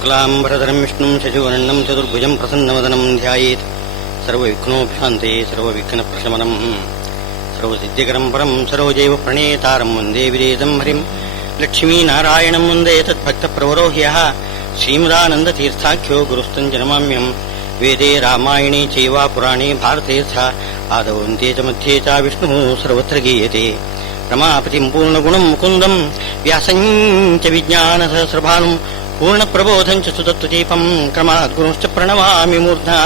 ಶುಕ್ಲಾಂಬರಧರಂ ವಿಷ್ಣುಂ ಶಶಿವರ್ಣಂ ಚತುರ್ಭುಜಂ ಪ್ರಸನ್ನವದನಂ ಧ್ಯಾಯೇತ್ ಸರ್ವವಿಘ್ನೋಪಶಾಂತಯೇ ಸರ್ವವಿಘ್ನಪ್ರಶಮನಂ ಸರ್ವಸಿದ್ಧಿಕರಂ ಪರಂ ಸರೋಜೈವ ಪ್ರಣೇತಾರಂ ವಂದೇ ವಿದೇದಂ ಹರಿಂ ಲಕ್ಷ್ಮೀನಾರಾಯಣಂ ವಂದೇ ತದ್ಭಕ್ತಪ್ರವರೋಹ್ಯಃ ಶ್ರೀಮದಾನಂದತೀರ್ಥಾಖ್ಯೋ ಗುರುಸ್ತಂಜನಮಾಮ್ಯಂ ವೇದೇ ರಾಮಾಯಣೇ ಚೈವ ಪುರಾಣೇ ಭಾರತೇಥ ಆದವಂತೆ ಚ ಮಧ್ಯೆ ಚ ವಿಷ್ಣುಃ ಸರ್ವತ್ರ ಗೀಯತೆ ರಮಾಪತಿಂ ಪೂರ್ಣಗುಣಂ ಮುಕುಂದಂ ವ್ಯಾಸಂ ಚ ವಿಜ್ಞಾನಸಹಸ್ರಭಾನುಂ ಪೂರ್ಣಪ್ರಬೋಧಂ ಚ ಸುತತ್ವದೀಪಂ ಕ್ರಮಾತ್ ಗುರುಶ್ಚ ಪ್ರಣಮಾಮಿ ಮೂರ್ಧ್ನಾ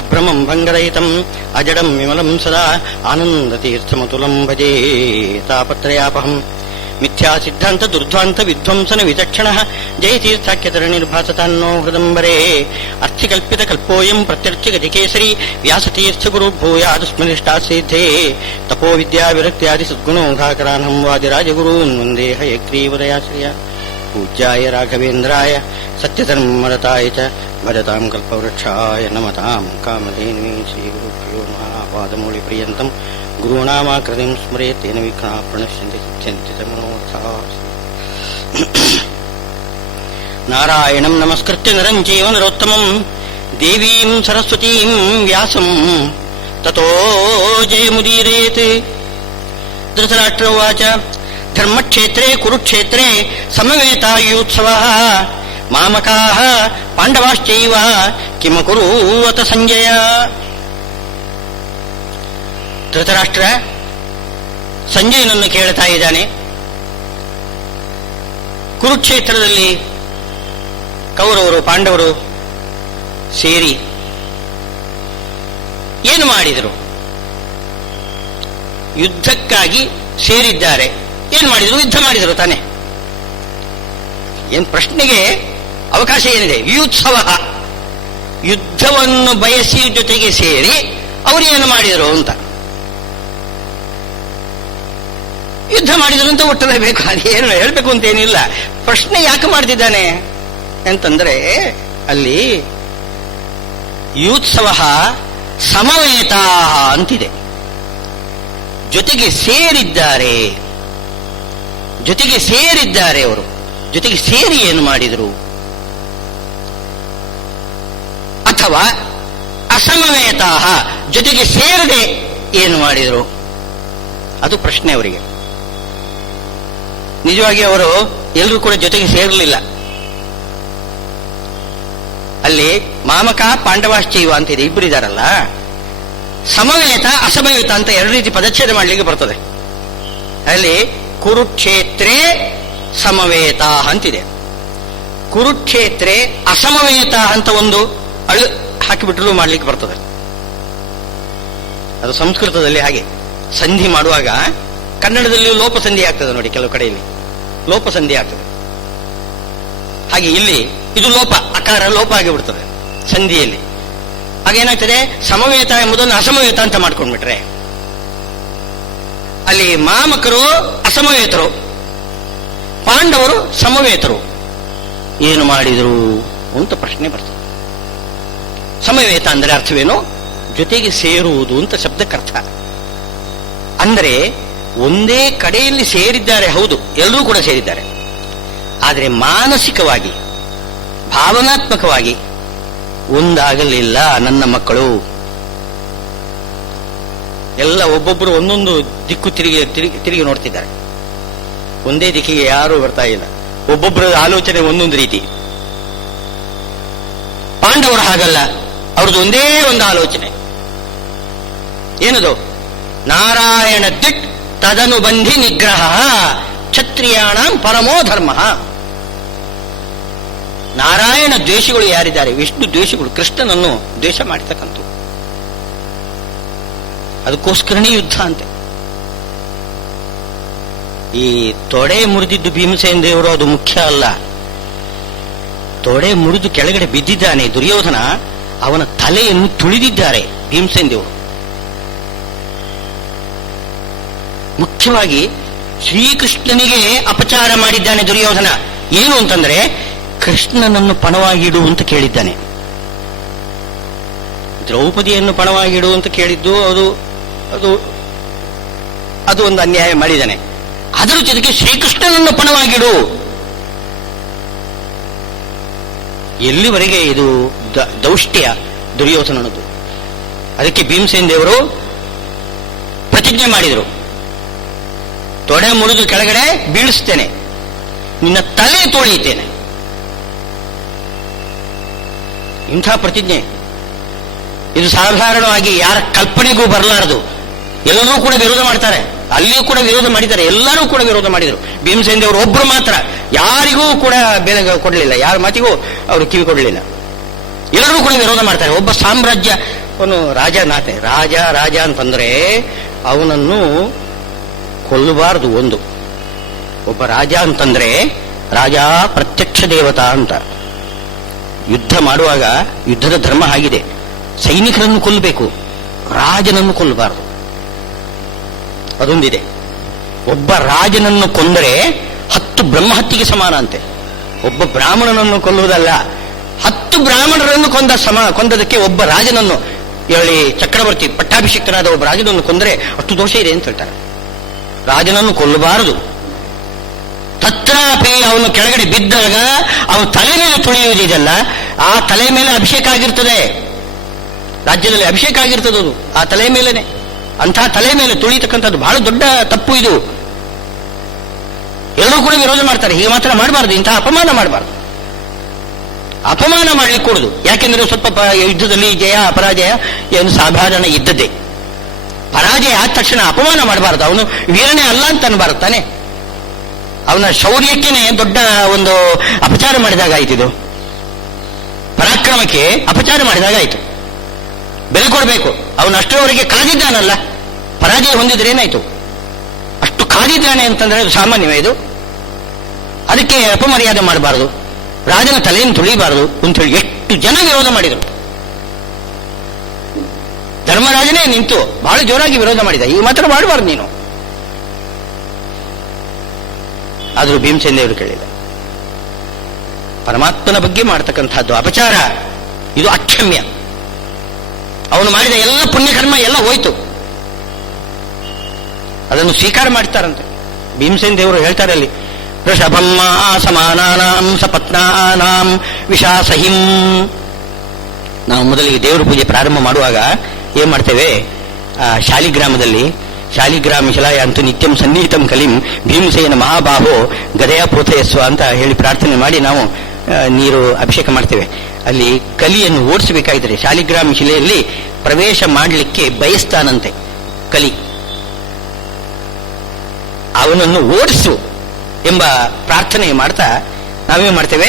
ಅಭ್ರಮಂ ಭಂಗರಹಿತಂ ಅಜಡಂ ವಿಮಲಂ ಸದಾ ಆನಂದತೀರ್ಥಮತುಲಂ ಭಜೇ ತಾಪತ್ರಯಾಪಹಂ ಮಿಥ್ಯಾ ಸಿದ್ಧಾಂತ ದುರ್ಧ್ವಾಂತ ವಿಧ್ವಂಸನ ವಿಚಕ್ಷಣಃ ಜಯತೀರ್ಥಾಖ್ಯತರನಿರ್ಭಾಸತಾನ್ನೋ ಹೃದಂಬರೇ ಅರ್ಥಿಕಲ್ಪಿತ ಕಲ್ಪೋಯಂ ಪ್ರತ್ಯರ್ಥಿಗತಿಕೇಸರಿ ವ್ಯಾಸತೀರ್ಥಗುರು ಭೂಯಾದುಸ್ಮರಿಷ್ಟಾಸಿದ್ಧೇ ತಪೋ ವಿದ್ಯಾ ವಿರಕ್ತ್ಯಾದಿ ಸದ್ಗುಣೋಘಾಕರಾನಹಂ ವಾದಿರಾಜಗುರೂನ್ ವಂದೇ ಹಯಗ್ರೀವದಯಾಶ್ರಯ ಪೂಜ್ಯಾಯ ರಾಘವೇಂದ್ರಾಯ ಸತ್ಯಧರ್ಮರತಾಯ ಚ ಭಜತಾಂ ಕಲ್ಪವೃಕ್ಷಾಯ ನಮತಾಂ ಕಾಮಧೇನ್ವೇ ಶ್ರೀಗುರುಭ್ಯೋ ನಮಃ ಪಾದಮೂಳಿಪರ್ಯಂತಂ ಗುರುಣಾಮಾಕೃತಿಂ ಸ್ಮರೇತ್ ತೇನ ವಿಘ್ನಾಃ ಪ್ರಣಶ್ಯಂತಿ ಸಿದ್ಧ್ಯಂತಿ ಚ ಮನೋರಥಾಃ. ನಾರಾಯಣಂ ನಮಸ್ಕೃತ್ಯ ನರಂ ಚೈವ ನರೋತ್ತಮಂ ದೇವೀಂ ಸರಸ್ವತೀಂ ವ್ಯಾಸಂ ತತೋ ಜಯಮುದೀರಯೇತ್. ಧೃತರಾಷ್ಟ್ರೋವಾಚ ಧರ್ಮಕ್ಷೇತ್ರೇ ಕುರುಕ್ಷೇತ್ರೇ ಸಮವೇತಾಯುತ್ಸವಃ ಮಾಮಕಾಃ ಪಾಂಡವಾಶ್ಚೈವ ಕಿಮಕುರೂವತ ಸಂಜಯ. ಧೃತರಾಷ್ಟ್ರ ಸಂಜಯನನ್ನು ಕೇಳ್ತಾ ಇದ್ದಾನೆ, ಕುರುಕ್ಷೇತ್ರದಲ್ಲಿ ಕೌರವರು ಪಾಂಡವರು ಸೇರಿ ಏನು ಮಾಡಿದರು? ಯುದ್ಧಕ್ಕಾಗಿ ಸೇರಿದ್ದಾರೆ. ಏನು ಮಾಡಿದರು? ಯುದ್ಧ ಮಾಡಿದರು ತಾನೆ. ಏನು ಪ್ರಶ್ನೆಗೆ ಅವಕಾಶ ಏನಿದೆ? ವ್ಯೂತ್ಸವ, ಯುದ್ಧವನ್ನು ಬಯಸಿ ಜೊತೆಗೆ ಸೇರಿ ಅವರು ಏನು ಮಾಡಿದರು ಅಂತ. ಯುದ್ಧ ಮಾಡಿದರು ಅಂತ ಒಟ್ಟಲೇಬೇಕು, ಅದೇನು ಹೇಳಬೇಕು ಅಂತೇನಿಲ್ಲ. ಪ್ರಶ್ನೆ ಯಾಕೆ ಮಾಡ್ತಿದ್ದಾನೆ ಅಂತಂದ್ರೆ, ಅಲ್ಲಿ ಯೂತ್ಸವ ಸಮವೇತ ಅಂತಿದೆ. ಜೊತೆಗೆ ಸೇರಿದ್ದಾರೆ, ಜೊತೆಗೆ ಸೇರಿದ್ದಾರೆ. ಅವರು ಜೊತೆಗೆ ಸೇರಿ ಏನು ಮಾಡಿದರು? ಅಥವಾ ಅಸಮವೇತ, ಜೊತೆಗೆ ಸೇರದೆ ಏನು ಮಾಡಿದರು? ಅದು ಪ್ರಶ್ನೆ ಅವರಿಗೆ. ನಿಜವಾಗಿ ಅವರು ಎಲ್ಲರೂ ಕೂಡ ಜೊತೆಗೆ ಸೇರಲಿಲ್ಲ. ಅಲ್ಲಿ ಮಾಮಕ ಪಾಂಡವಾಶ್ಚೈವ ಅಂತಿದೆ, ಇಬ್ಬರಿದಾರಲ್ಲ. ಸಮವೇತ ಅಸಮವೇತ ಅಂತ ಎರಡು ರೀತಿ ಪದಚ್ಛೇದ ಮಾಡಲಿಕ್ಕೆ ಬರ್ತದೆ. ಅಲ್ಲಿ ಕುರುಕ್ಷೇತ್ರೇ ಸಮವೇತ ಅಂತಿದೆ, ಕುರುಕ್ಷೇತ್ರೇ ಅಸಮವೇತ ಅಂತ ಒಂದು ಅಳು ಹಾಕಿಬಿಟ್ಟಲು ಮಾಡ್ಲಿಕ್ಕೆ ಬರ್ತದೆ. ಅದು ಸಂಸ್ಕೃತದಲ್ಲಿ ಹಾಗೆ ಸಂಧಿ ಮಾಡುವಾಗ, ಕನ್ನಡದಲ್ಲಿ ಲೋಪಸಂಧಿ ಆಗ್ತದೆ ನೋಡಿ, ಕೆಲವು ಕಡೆಯಲ್ಲಿ ಲೋಪಸಂಧಿ ಆಗ್ತದೆ. ಹಾಗೆ ಇಲ್ಲಿ ಇದು ಲೋಪ, ಅಕಾರ ಲೋಪ ಆಗಿಬಿಡ್ತದೆ ಸಂಧಿಯಲ್ಲಿ. ಹಾಗೇನಾಗ್ತದೆ, ಸಮವೇತ ಎಂಬುದನ್ನು ಅಸಮವೇತ ಅಂತ ಮಾಡ್ಕೊಂಡ್ಬಿಟ್ರೆ, ಅಲ್ಲಿ ಮಾಮಕರು ಅಸಮವೇತರು, ಪಾಂಡವರು ಸಮವೇತರು. ಏನು ಮಾಡಿದರು ಅಂತ ಪ್ರಶ್ನೆ ಬರ್ತದೆ. ಸಮವೇತ ಅಂದರೆ ಅರ್ಥವೇನು? ಜೊತೆಗೆ ಸೇರುವುದು ಅಂತ ಶಬ್ದಕ್ಕರ್ಥ. ಅಂದರೆ ಒಂದೇ ಕಡೆಯಲ್ಲಿ ಸೇರಿದ್ದಾರೆ, ಹೌದು, ಎಲ್ಲರೂ ಕೂಡ ಸೇರಿದ್ದಾರೆ. ಆದರೆ ಮಾನಸಿಕವಾಗಿ, ಭಾವನಾತ್ಮಕವಾಗಿ ಒಂದಾಗಲಿಲ್ಲ ನನ್ನ ಮಕ್ಕಳು. ಎಲ್ಲ ಒಬ್ಬೊಬ್ಬರು ಒಂದೊಂದು ದಿಕ್ಕು ತಿರುಗಿ ನೋಡ್ತಿದ್ದಾರೆ. ಒಂದೇ ದಿಕ್ಕಿಗೆ ಯಾರೂ ಬರ್ತಾ ಇಲ್ಲ. ಒಬ್ಬೊಬ್ಬರ ಆಲೋಚನೆ ಒಂದೊಂದು ರೀತಿ. ಪಾಂಡವರು ಹಾಗಲ್ಲ, ಅವ್ರದ್ದು ಒಂದೇ ಒಂದು ಆಲೋಚನೆ. ಏನದು? ನಾರಾಯಣ ದಿಟ್ ತದನುಬಂಧಿ ನಿಗ್ರಹ ಕ್ಷತ್ರಿಯಾಣ ಪರಮೋ ಧರ್ಮ. ನಾರಾಯಣ ದ್ವೇಷಗಳು ಯಾರಿದ್ದಾರೆ? ವಿಷ್ಣು ದ್ವೇಷಗಳು, ಕೃಷ್ಣನನ್ನು ದ್ವೇಷ ಮಾಡ್ತಕ್ಕಂಥ. ಅದಕ್ಕೋಸ್ಕರನೇ ಯುದ್ಧ ಅಂತೆ. ಈ ತೊಡೆ ಮುರಿದಿದ್ದು ಭೀಮಸೇನ ದೇವರು ಅದು ಮುಖ್ಯ ಅಲ್ಲ. ತೊಡೆ ಮುರಿದು ಕೆಳಗಡೆ ಬಿದ್ದಿದ್ದಾನೆ ದುರ್ಯೋಧನ, ಅವನ ತಲೆಯನ್ನು ತುಳಿದಿದ್ದಾರೆ ಭೀಮಸೇನ ದೇವರು. ಮುಖ್ಯವಾಗಿ ಶ್ರೀಕೃಷ್ಣನಿಗೆ ಅಪಚಾರ ಮಾಡಿದ್ದಾನೆ ದುರ್ಯೋಧನ. ಏನು ಅಂತಂದ್ರೆ, ಕೃಷ್ಣನನ್ನು ಪಣವಾಗಿಡು ಅಂತ ಕೇಳಿದ್ದಾನೆ. ದ್ರೌಪದಿಯನ್ನು ಪಣವಾಗಿಡು ಅಂತ ಕೇಳಿದ್ದು ಅದು ಅದು ಅದು ಒಂದು ಅನ್ಯಾಯ ಮಾಡಿದ್ದಾನೆ. ಅದರ ಜೊತೆಗೆ ಶ್ರೀಕೃಷ್ಣನನ್ನು ಪಣವಾಗಿಡು, ಎಲ್ಲಿವರೆಗೆ ಇದು ದೌಷ್ಟ್ಯ ದುರ್ಯೋಧನನದು. ಅದಕ್ಕೆ ಭೀಮಸೇನ ದೇವರು ಪ್ರತಿಜ್ಞೆ ಮಾಡಿದರು, ತೊಡೆ ಮುರಿದು ಕೆಳಗಡೆ ಬೀಳಿಸ್ತೇನೆ, ನಿನ್ನ ತಲೆ ತೊಳೆಯುತ್ತೇನೆ. ಇಂಥ ಪ್ರತಿಜ್ಞೆ ಇದು ಸಾಧಾರಣವಾಗಿ ಯಾರ ಕಲ್ಪನೆಗೂ ಬರಲಾರದು. ಎಲ್ಲರೂ ಕೂಡ ವಿರೋಧ ಮಾಡ್ತಾರೆ, ಅಲ್ಲಿಯೂ ಕೂಡ ವಿರೋಧ ಮಾಡಿದ್ದಾರೆ, ಎಲ್ಲರೂ ಕೂಡ ವಿರೋಧ ಮಾಡಿದರು. ಭೀಮಸೇನ ದೇವರು ಒಬ್ಬರು ಮಾತ್ರ ಯಾರಿಗೂ ಕೂಡ ಬೆಲೆ ಕೊಡಲಿಲ್ಲ, ಯಾರ ಮಾತಿಗೂ ಅವರು ಕಿವಿ ಕೊಡಲಿಲ್ಲ. ಎಲ್ಲರೂ ಕೂಡ ವಿರೋಧ ಮಾಡ್ತಾರೆ. ಒಬ್ಬ ಸಾಮ್ರಾಜ್ಯವನು ರಾಜ ಅಂತಂದ್ರೆ ಅವನನ್ನು ಕೊಲ್ಲಬಾರದು. ಒಬ್ಬ ರಾಜ ಅಂತಂದ್ರೆ ರಾಜ ಪ್ರತ್ಯಕ್ಷ ದೇವತಾ ಅಂತ. ಯುದ್ಧ ಮಾಡುವಾಗ ಯುದ್ಧದ ಧರ್ಮ ಆಗಿದೆ, ಸೈನಿಕರನ್ನು ಕೊಲ್ಲಬೇಕು, ರಾಜನನ್ನು ಕೊಲ್ಲಬಾರದು. ಅದೊಂದಿದೆ. ಒಬ್ಬ ರಾಜನನ್ನು ಕೊಂದರೆ 10 ಬ್ರಹ್ಮಹತ್ಯೆಗೆ ಸಮಾನ ಅಂತೆ. ಒಬ್ಬ ಬ್ರಾಹ್ಮಣನನ್ನು ಕೊಲ್ಲುವುದಲ್ಲ, 10 ಬ್ರಾಹ್ಮಣರನ್ನು ಕೊಂದದಕ್ಕೆ ಒಬ್ಬ ರಾಜನನ್ನು, ಹೇಳಿ ಚಕ್ರವರ್ತಿ ಪಟ್ಟಾಭಿಷಿಕ್ತನಾದ ಒಬ್ಬ ರಾಜನನ್ನು ಕೊಂದರೆ ಅಷ್ಟು ದೋಷ ಇದೆ ಅಂತ ಹೇಳ್ತಾರೆ. ರಾಜನನ್ನು ಕೊಲ್ಲಬಾರದು. ತತ್ರಾಪಿ ಅವನು ಕೆಳಗಡೆ ಬಿದ್ದಾಗ ಅವನ ತಲೆ ಮೇಲೆ ತುಳಿಯುವುದಿದೆಯಲ್ಲ, ಆ ತಲೆ ಮೇಲೆ ಅಭಿಷೇಕ ಆಗಿರ್ತದೆ. ರಾಜ್ಯದಲ್ಲಿ ಅಭಿಷೇಕ ಆಗಿರ್ತದೆ ಅದು ಆ ತಲೆ ಮೇಲೇನೆ. ಅಂಥ ತಲೆ ಮೇಲೆ ತುಳಿತಕ್ಕಂಥದ್ದು ಬಹಳ ದೊಡ್ಡ ತಪ್ಪು ಇದು. ಎಲ್ಲರೂ ಕೂಡ ವಿರೋಧ ಮಾಡ್ತಾರೆ, ಹೀಗೆ ಮಾತ್ರ ಮಾಡಬಾರ್ದು, ಇಂತಹ ಅಪಮಾನ ಮಾಡಬಾರ್ದು. ಅಪಮಾನ ಮಾಡ್ಲಿಕ್ಕೆ ಕೊಡುದು. ಯಾಕೆಂದ್ರೆ ಸ್ವಲ್ಪ ಯುದ್ಧದಲ್ಲಿ ಜಯ ಅಪರಾಜಯ ಏನು ಸಾಧಾರಣ ಇದ್ದದ್ದೇ. ಪರಾಜಯ ಆದ ತಕ್ಷಣ ಅಪಮಾನ ಮಾಡಬಾರ್ದು. ಅವನು ವೀರನೇ ಅಲ್ಲ ಅಂತ ಅನ್ಬಾರ್ದು ತಾನೆ. ಅವನ ಶೌರ್ಯಕ್ಕೇನೆ ದೊಡ್ಡ ಒಂದು ಅಪಚಾರ ಮಾಡಿದಾಗಾಯ್ತು. ಇದು ಪರಾಕ್ರಮಕ್ಕೆ ಅಪಚಾರ ಮಾಡಿದಾಗಾಯ್ತು. ಬೆಲೆ ಕೊಡಬೇಕು. ಅವನು ಅಷ್ಟರವರೆಗೆ ಕಾದಿದ್ದಾನಲ್ಲ, ಪರಾಜಯ ಹೊಂದಿದ್ರೆ ಏನಾಯ್ತು? ಅಷ್ಟು ಕಾದಿದ್ದಾನೆ ಅಂತಂದ್ರೆ ಅದು ಸಾಮಾನ್ಯವೇ ಇದು? ಅದಕ್ಕೆ ಅಪಮರ್ಯಾದೆ ಮಾಡಬಾರದು, ರಾಜನ ತಲೆಯನ್ನು ತುಳಿಬಾರದು ಅಂತೇಳಿ ಎಷ್ಟು ಜನ ವಿರೋಧ ಮಾಡಿದರು. ಧರ್ಮರಾಜನೇ ನಿಂತು ಬಹಳ ಜೋರಾಗಿ ವಿರೋಧ ಮಾಡಿದ, ಈಗ ಮಾತ್ರ ಮಾಡಬಾರ್ದು ನೀನು. ಆದರೂ ಭೀಮಸೇನ ದೇವರು ಕೇಳಿಲ್ಲ. ಪರಮಾತ್ಮನ ಬಗ್ಗೆ ಮಾಡತಕ್ಕಂಥದ್ದು ಅಪಚಾರ, ಇದು ಅಕ್ಷಮ್ಯ. ಅವನು ಮಾಡಿದ ಎಲ್ಲ ಪುಣ್ಯಕರ್ಮ ಎಲ್ಲ ಹೋಯ್ತು, ಅದನ್ನು ಸ್ವೀಕಾರ ಮಾಡ್ತಾರಂತೆ. ಭೀಮಸೇನ ದೇವರು ಹೇಳ್ತಾರೆ ಅಲ್ಲಿ, ವೃಷಭಮ್ಮ ಸಮಾನಾನಾಂ ಸಪತ್ನಾನಾಂ ವಿಷಾಸಹಿಂ. ನಾವು ಮೊದಲಿಗೆ ದೇವರ ಪೂಜೆ ಪ್ರಾರಂಭ ಮಾಡುವಾಗ ಏನ್ ಮಾಡ್ತೇವೆ? ಶಾಲಿಗ್ರಾಮದಲ್ಲಿ ಶಾಲಿಗ್ರಾಮ ಶಿಲಾಯಾಂತು ನಿತ್ಯಂ ಸನ್ನಿಹಿತಂ ಕಲಿಂ ಭೀಮಸೇನ ಮಹಾಬಾಹೋ ಗದಯ ಪೋತಯಸ್ವ ಅಂತ ಹೇಳಿ ಪ್ರಾರ್ಥನೆ ಮಾಡಿ ನಾವು ನೀರು ಅಭಿಷೇಕ ಮಾಡ್ತೇವೆ. ಅಲ್ಲಿ ಕಲಿಯನ್ನು ಓಡಿಸಬೇಕಾಗಿದ್ರೆ ಶಾಲಿಗ್ರಾಮ ಶಿಲೆಯಲ್ಲಿ ಪ್ರವೇಶ ಮಾಡಲಿಕ್ಕೆ ಬಯಸ್ತಾನಂತೆ ಕಲಿ. ಅವನನ್ನು ಓಡಿಸು ಎಂಬ ಪ್ರಾರ್ಥನೆ ಮಾಡ್ತಾ ನಾವೇನ್ ಮಾಡ್ತೇವೆ?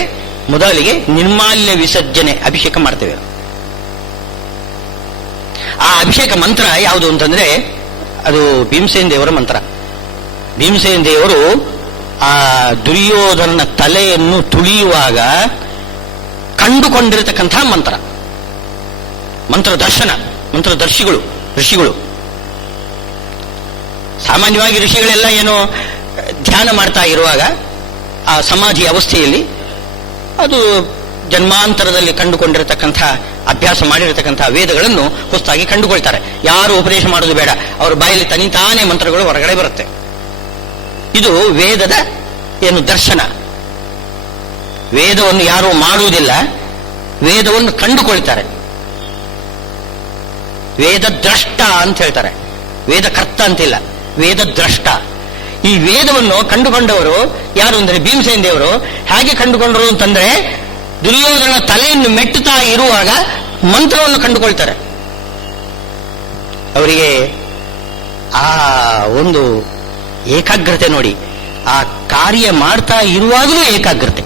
ಮೊದಲಿಗೆ ನಿರ್ಮಾಲ್ಯ ವಿಸರ್ಜನೆ ಅಭಿಷೇಕ ಮಾಡ್ತೇವೆ. ಆ ಅಭಿಷೇಕ ಮಂತ್ರ ಯಾವುದು ಅಂತಂದ್ರೆ ಅದು ಭೀಮಸೇನ ದೇವರ ಮಂತ್ರ. ಭೀಮಸೇನ ದೇವರು ಆ ದುರ್ಯೋಧನನ ತಲೆಯನ್ನು ತುಳಿಯುವಾಗ ಕಂಡುಕೊಂಡಿರತಕ್ಕಂಥ ಮಂತ್ರ, ಮಂತ್ರ ದರ್ಶನ, ಋಷಿಗಳು. ಸಾಮಾನ್ಯವಾಗಿ ಋಷಿಗಳೆಲ್ಲ ಏನು ಧ್ಯಾನ ಮಾಡ್ತಾ ಇರುವಾಗ ಆ ಸಮಾಧಿ ಅವಸ್ಥೆಯಲ್ಲಿ ಅದು ಜನ್ಮಾಂತರದಲ್ಲಿ ಕಂಡುಕೊಂಡಿರತಕ್ಕಂಥ ಅಭ್ಯಾಸ ಮಾಡಿರತಕ್ಕಂಥ ವೇದಗಳನ್ನು ಹೊಸದಾಗಿ ಕಂಡುಕೊಳ್ತಾರೆ. ಯಾರು ಉಪದೇಶ ಮಾಡೋದು ಬೇಡ, ಅವರ ಬಾಯಲ್ಲಿ ತನಿತಾನೇ ಮಂತ್ರಗಳು ಹೊರಗಡೆ ಬರುತ್ತೆ. ಇದು ವೇದದ ಏನು ದರ್ಶನ. ವೇದವನ್ನು ಯಾರೂ ಮಾಡುವುದಿಲ್ಲ, ವೇದವನ್ನು ಕಂಡುಕೊಳ್ತಾರೆ. ವೇದ ದ್ರಷ್ಟ ಅಂತ ಹೇಳ್ತಾರೆ, ವೇದಕರ್ತ ಅಂತಿಲ್ಲ, ವೇದ ದ್ರಷ್ಟ. ಈ ವೇದವನ್ನು ಕಂಡುಕೊಂಡವರು ಯಾರು ಅಂದರೆ ಭೀಮಸೇನ ದೇವರು. ಹೇಗೆ ಕಂಡುಕೊಂಡರು ಅಂತಂದ್ರೆ ದುರ್ಯೋಧನ ತಲೆಯನ್ನು ಮೆಟ್ಟುತ್ತಾ ಇರುವಾಗ ಮಂತ್ರವನ್ನು ಕಂಡುಕೊಳ್ತಾರೆ. ಅವರಿಗೆ ಆ ಒಂದು ಏಕಾಗ್ರತೆ ನೋಡಿ, ಆ ಕಾರ್ಯ ಮಾಡ್ತಾ ಇರುವಾಗಲೂ ಏಕಾಗ್ರತೆ,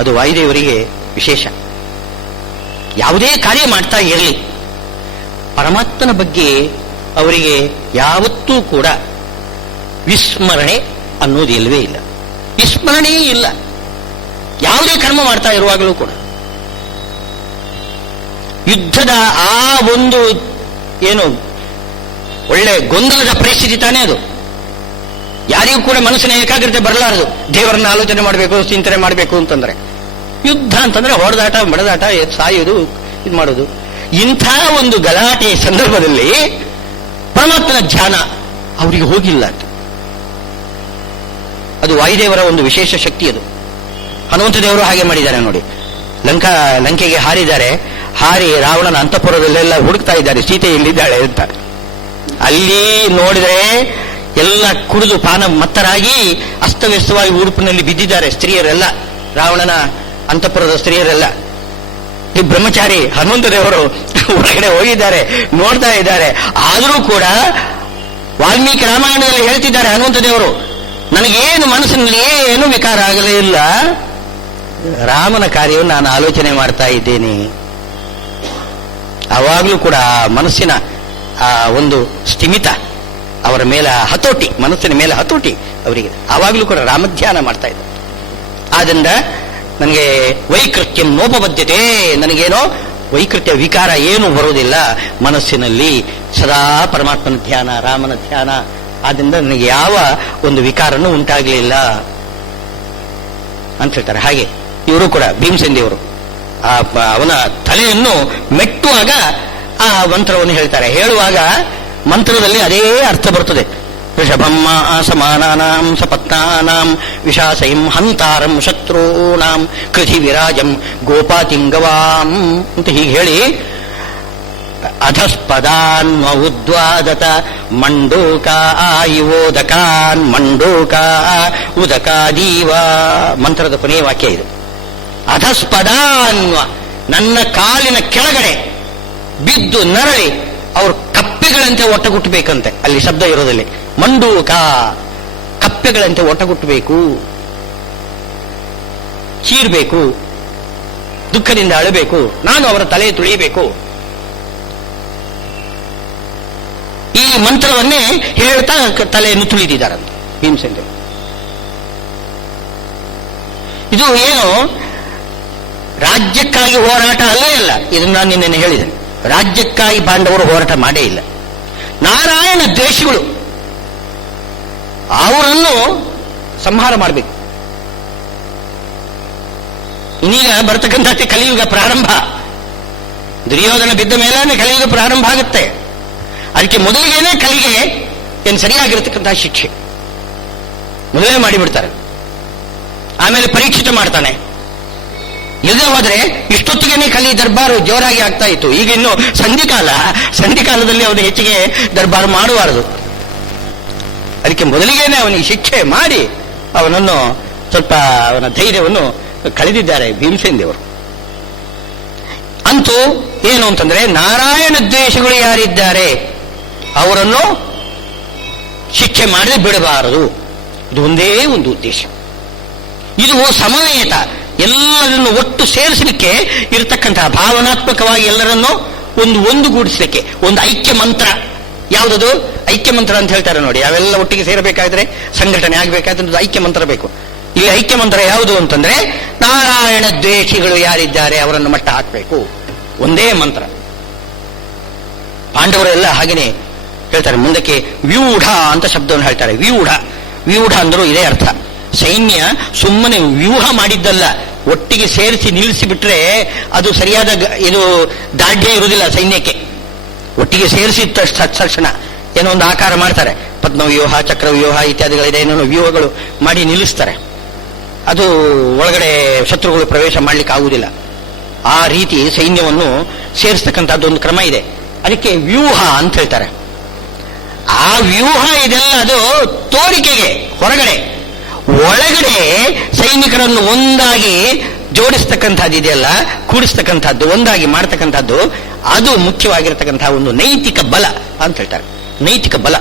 ಅದು ವಾಯುದೇವರಿಗೆ ವಿಶೇಷ. ಯಾವುದೇ ಕಾರ್ಯ ಮಾಡ್ತಾ ಇರಲಿ, ಪರಮಾತ್ಮನ ಬಗ್ಗೆ ಅವರಿಗೆ ಯಾವತ್ತೂ ಕೂಡ ವಿಸ್ಮರಣೆ ಅನ್ನೋದು ಇಲ್ಲವೇ ಇಲ್ಲ. ವಿಸ್ಮರಣೆಯೇ ಇಲ್ಲ ಯಾವುದೇ ಕರ್ಮ ಮಾಡ್ತಾ ಇರುವಾಗಲೂ ಕೂಡ. ಯುದ್ಧದ ಆ ಒಂದು ಏನು ಒಳ್ಳೆ ಗೊಂದಲದ ಪರಿಸ್ಥಿತಿ ತಾನೇ ಅದು. ಯಾರಿಗೂ ಕೂಡ ಮನಸ್ಸಿನ ಏಕಾಗ್ರತೆ ಬರಲಾರದು. ದೇವರನ್ನ ಆಲೋಚನೆ ಮಾಡಬೇಕು, ಚಿಂತನೆ ಮಾಡಬೇಕು ಅಂತಂದ್ರೆ. ಯುದ್ಧ ಅಂತಂದ್ರೆ ಹೊಡೆದಾಟ, ಬಡದಾಟ, ಸಾಯೋದು, ಇದು ಮಾಡೋದು. ಇಂಥ ಒಂದು ಗಲಾಟೆ ಸಂದರ್ಭದಲ್ಲಿ ಪರಮಾತ್ಮನ ಧ್ಯಾನ ಅವರಿಗೆ ಹೋಗಿಲ್ಲ ಅಂತ. ಅದು ವಾಯುದೇವರ ಒಂದು ವಿಶೇಷ ಶಕ್ತಿ. ಅದು ಹನುಮಂತ ದೇವರು ಹಾಗೆ ಮಾಡಿದ್ದಾರೆ ನೋಡಿ. ಲಂಕೆಗೆ ಹಾರಿದ್ದಾರೆ. ಹಾರಿ ರಾವಣನ ಅಂತಃಪುರದಲ್ಲೆಲ್ಲ ಹುಡುಕ್ತಾ ಇದ್ದಾರೆ ಸೀತೆ ಎಲ್ಲಿದ್ದಾಳೆ ಅಂತ. ಅಲ್ಲಿ ನೋಡಿದರೆ ಎಲ್ಲ ಕುಡಿದು ಪಾನ ಮತ್ತರಾಗಿ ಅಸ್ತವ್ಯಸ್ತವಾಗಿ ಉಡುಪಿನಲ್ಲಿ ಬಿದ್ದಿದ್ದಾರೆ ಸ್ತ್ರೀಯರೆಲ್ಲ, ರಾವಣನ ಅಂತಃಪುರದ ಸ್ತ್ರೀಯರೆಲ್ಲ. ಈ ಬ್ರಹ್ಮಚಾರಿ ಹನುಮಂತ ದೇವರು ಹೊರಗಡೆ ಹೋಗಿದ್ದಾರೆ, ನೋಡ್ತಾ ಇದ್ದಾರೆ. ಆದರೂ ಕೂಡ ವಾಲ್ಮೀಕಿ ರಾಮಾಯಣದಲ್ಲಿ ಹೇಳ್ತಿದ್ದಾರೆ ಹನುಮಂತ ದೇವರು, ನನಗೇನು ಮನಸ್ಸಿನಲ್ಲಿ ಏನು ವಿಕಾರ ಆಗಲೇ ಇಲ್ಲ, ರಾಮನ ಕಾರ್ಯವನ್ನು ನಾನು ಆಲೋಚನೆ ಮಾಡ್ತಾ ಇದ್ದೇನೆ. ಆವಾಗಲೂ ಕೂಡ ಮನಸ್ಸಿನ ಆ ಒಂದು ಸ್ಥಿಮಿತ ಅವರ ಮೇಲೆ ಹತೋಟಿ, ಮನಸ್ಸಿನ ಮೇಲೆ ಹತೋಟಿ ಅವರಿಗೆ. ಆವಾಗಲೂ ಕೂಡ ರಾಮಧ್ಯಾನ ಮಾಡ್ತಾ ಇದ್ದಾರೆ. ಆದ್ರಿಂದ ನನಗೆ ವೈಕೃತ್ಯಂ ನೋಪಬದ್ಧತೆ, ನನಗೇನೋ ವೈಕೃತ್ಯ ವಿಕಾರ ಏನು ಬರುವುದಿಲ್ಲ ಮನಸ್ಸಿನಲ್ಲಿ, ಸದಾ ಪರಮಾತ್ಮನ ಧ್ಯಾನ, ರಾಮನ ಧ್ಯಾನ. ಆದ್ರಿಂದ ನನಗೆ ಯಾವ ಒಂದು ವಿಕಾರನೂ ಉಂಟಾಗಲಿಲ್ಲ ಅಂತ ಹೇಳ್ತಾರೆ. ಹಾಗೆ ಇವರು ಕೂಡ ಭೀಮಸೇನ್ ದೇವರು ಅವನ ತಲೆಯನ್ನು ಮೆಟ್ಟುವಾಗ ಆ ಮಂತ್ರವನ್ನು ಹೇಳ್ತಾರೆ. ಹೇಳುವಾಗ ಮಂತ್ರದಲ್ಲಿ ಅದೇ ಅರ್ಥ ಬರ್ತದೆ. ಋಷಭಮ್ಮ ಸಮಾನಾನಾಂ ಸಪತ್ನಾನಾಂ ವಿಷಾಸೈಂ ಹಂತಾರಂ ಶತ್ರುನಾಂ ಕೃಧಿ ವಿರಾಜಂ ಗೋಪಾತಿಂಗವಾಂ ಅಂತ ಹೀಗೆ ಹೇಳಿ ಅಧಸ್ಪದಾನ್ವ ಉದ್ವಾದತ ಮಂಡೂಕಾ ಇವೋದಕಾನ್ ಮಂಡೂಕಾ ಉದಕಾದೀವ. ಮಂತ್ರದ ಕೊನೆಯ ವಾಕ್ಯ ಇದು. ಅಧಸ್ಪದಾನ್ವ, ನನ್ನ ಕಾಲಿನ ಕೆಳಗಡೆ ಬಿದ್ದು ನರಳಿ ಅವರು ಕಪ್ಪೆಗಳಂತೆ ಒಟ್ಟಗುಟ್ಟಬೇಕಂತೆ. ಅಲ್ಲಿ ಶಬ್ದ ಇರೋದಲ್ಲಿ ಮಂಡೂಕ, ಕಪ್ಪೆಗಳಂತೆ ಒಟ್ಟಗುಟ್ಟಬೇಕು, ಚೀರ್ಬೇಕು, ದುಃಖದಿಂದ ಅಳಬೇಕು, ನಾನು ಅವರ ತಲೆ ತುಳಿಯಬೇಕು. ಈ ಮಂತ್ರವನ್ನೇ ಹೇಳ್ತಾ ತಲೆಯನ್ನು ತುಳಿದಿದ್ದಾರಂತೆ ಭೀಮಸೇನ್ ದೇವರು. ಇದು ಏನು ರಾಜ್ಯಕ್ಕಾಗಿ ಹೋರಾಟ ಅಲ್ಲೇ ಅಲ್ಲ. ಇದನ್ನು ನಾನು ನಿನ್ನೆ ಹೇಳಿದ್ದೇನೆ. ರಾಜ್ಯಕ್ಕಾಗಿ ಪಾಂಡವರು ಹೋರಾಟ ಮಾಡೇ ಇಲ್ಲ. ನಾರಾಯಣ ದ್ವೇಷಿಗಳು, ಅವರನ್ನು ಸಂಹಾರ ಮಾಡಬೇಕು. ಇನ್ನೀಗ ಬರ್ತಕ್ಕಂಥ ಕಲಿಯುಗ ಪ್ರಾರಂಭ, ದುರ್ಯೋಧನ ಬಿದ್ದ ಮೇಲೆ ಕಲಿಯುಗ ಪ್ರಾರಂಭ ಆಗುತ್ತೆ. ಅದಕ್ಕೆ ಮೊದಲಿಗೇನೆ ಕಲಿಗೆ ಏನು ಸರಿಯಾಗಿರ್ತಕ್ಕಂತಹ ಶಿಕ್ಷೆ ಮೊದಲೇ ಮಾಡಿಬಿಡ್ತಾರೆ. ಆಮೇಲೆ ಪರೀಕ್ಷಿತ ಮಾಡ್ತಾನೆ. ಇಲ್ಲದೆ ಹೋದ್ರೆ ಇಷ್ಟೊತ್ತಿಗೆನೆ ಕಲಿ ದರ್ಬಾರು ಜೋರಾಗಿ ಆಗ್ತಾ ಇತ್ತು. ಈಗ ಇನ್ನು ಸಂಧಿಕಾಲದಲ್ಲಿ ಅವನು ಹೆಚ್ಚಿಗೆ ದರ್ಬಾರು ಮಾಡಬಾರದು. ಅದಕ್ಕೆ ಮೊದಲಿಗೇನೆ ಅವನಿಗೆ ಶಿಕ್ಷೆ ಮಾಡಿ ಅವನನ್ನು ಸ್ವಲ್ಪ ಅವನ ಧೈರ್ಯವನ್ನು ಕಳೆದಿದ್ದಾರೆ ಭೀಮಸೇನ್ ದೇವರು. ಅಂತೂ ಏನು ಅಂತಂದ್ರೆ, ನಾರಾಯಣ ದ್ವೇಷಗಳು ಯಾರಿದ್ದಾರೆ ಅವರನ್ನು ಶಿಕ್ಷೆ ಮಾಡದೆ ಬಿಡಬಾರದು. ಇದು ಒಂದೇ ಒಂದು ಉದ್ದೇಶ. ಇದು ಸಮವೇತ, ಎಲ್ಲರನ್ನು ಒಟ್ಟು ಸೇರಿಸಲಿಕ್ಕೆ ಇರತಕ್ಕಂತಹ, ಭಾವನಾತ್ಮಕವಾಗಿ ಎಲ್ಲರನ್ನು ಒಂದುಗೂಡಿಸಲಿಕ್ಕೆ ಒಂದು ಐಕ್ಯ ಮಂತ್ರ. ಯಾವುದದು ಐಕ್ಯ ಮಂತ್ರ ಅಂತ ಹೇಳ್ತಾರೆ ನೋಡಿ. ಅವೆಲ್ಲ ಒಟ್ಟಿಗೆ ಸೇರಬೇಕಾದ್ರೆ, ಸಂಘಟನೆ ಆಗಬೇಕಾದ್ರೆ ಒಂದು ಐಕ್ಯ ಮಂತ್ರ ಬೇಕು. ಇಲ್ಲಿ ಐಕ್ಯ ಮಂತ್ರ ಯಾವುದು ಅಂತಂದ್ರೆ, ನಾರಾಯಣ ದ್ವೇಷಿಗಳು ಯಾರಿದ್ದಾರೆ ಅವರನ್ನು ಮಟ್ಟ ಹಾಕಬೇಕು. ಒಂದೇ ಮಂತ್ರ. ಪಾಂಡವರೆಲ್ಲ ಹಾಗೇನೆ ಹೇಳ್ತಾರೆ. ಮುಂದಕ್ಕೆ ವ್ಯೂಢ ಅಂತ ಶಬ್ದವನ್ನು ಹೇಳ್ತಾರೆ. ವ್ಯೂಢ ಅಂದರೂ ಇದೇ ಅರ್ಥ. ಸೈನ್ಯ ಸುಮ್ಮನೆ ವ್ಯೂಹ ಮಾಡಿದ್ದಲ್ಲ, ಒಟ್ಟಿಗೆ ಸೇರಿಸಿ ನಿಲ್ಲಿಸಿ ಬಿಟ್ರೆ ಅದು ಸರಿಯಾದ ಇದು ದಾಢ್ಯ ಇರುವುದಿಲ್ಲ ಸೈನ್ಯಕ್ಕೆ. ಒಟ್ಟಿಗೆ ಸೇರಿಸಿ ತಕ್ಷಣ ಏನೋ ಒಂದು ಆಕಾರ ಮಾಡ್ತಾರೆ. ಪದ್ಮವ್ಯೂಹ, ಚಕ್ರವ್ಯೂಹ ಇತ್ಯಾದಿಗಳಿದೆ, ಏನೋ ವ್ಯೂಹಗಳು ಮಾಡಿ ನಿಲ್ಲಿಸ್ತಾರೆ. ಅದು ಒಳಗಡೆ ಶತ್ರುಗಳು ಪ್ರವೇಶ ಮಾಡ್ಲಿಕ್ಕೆ ಆಗುವುದಿಲ್ಲ. ಆ ರೀತಿ ಸೈನ್ಯವನ್ನು ಸೇರಿಸ್ತಕ್ಕಂಥದ್ದು ಒಂದು ಕ್ರಮ ಇದೆ. ಅದಕ್ಕೆ ವ್ಯೂಹ ಅಂತ ಹೇಳ್ತಾರೆ. ಆ ವ್ಯೂಹ ಇದೆಲ್ಲ ಅದು ತೋರಿಕೆಗೆ ಹೊರಗಡೆ. ಒಳಗಡೆ ಸೈನಿಕರನ್ನು ಒಂದಾಗಿ ಜೋಡಿಸ್ತಕ್ಕಂಥದ್ದು ಇದೆಯಲ್ಲ, ಕೂಡಿಸ್ತಕ್ಕಂಥದ್ದು, ಒಂದಾಗಿ ಮಾಡ್ತಕ್ಕಂಥದ್ದು, ಅದು ಮುಖ್ಯವಾಗಿರತಕ್ಕಂತಹ ಒಂದು ನೈತಿಕ ಬಲ ಅಂತ ಹೇಳ್ತಾರೆ. ನೈತಿಕ ಬಲ.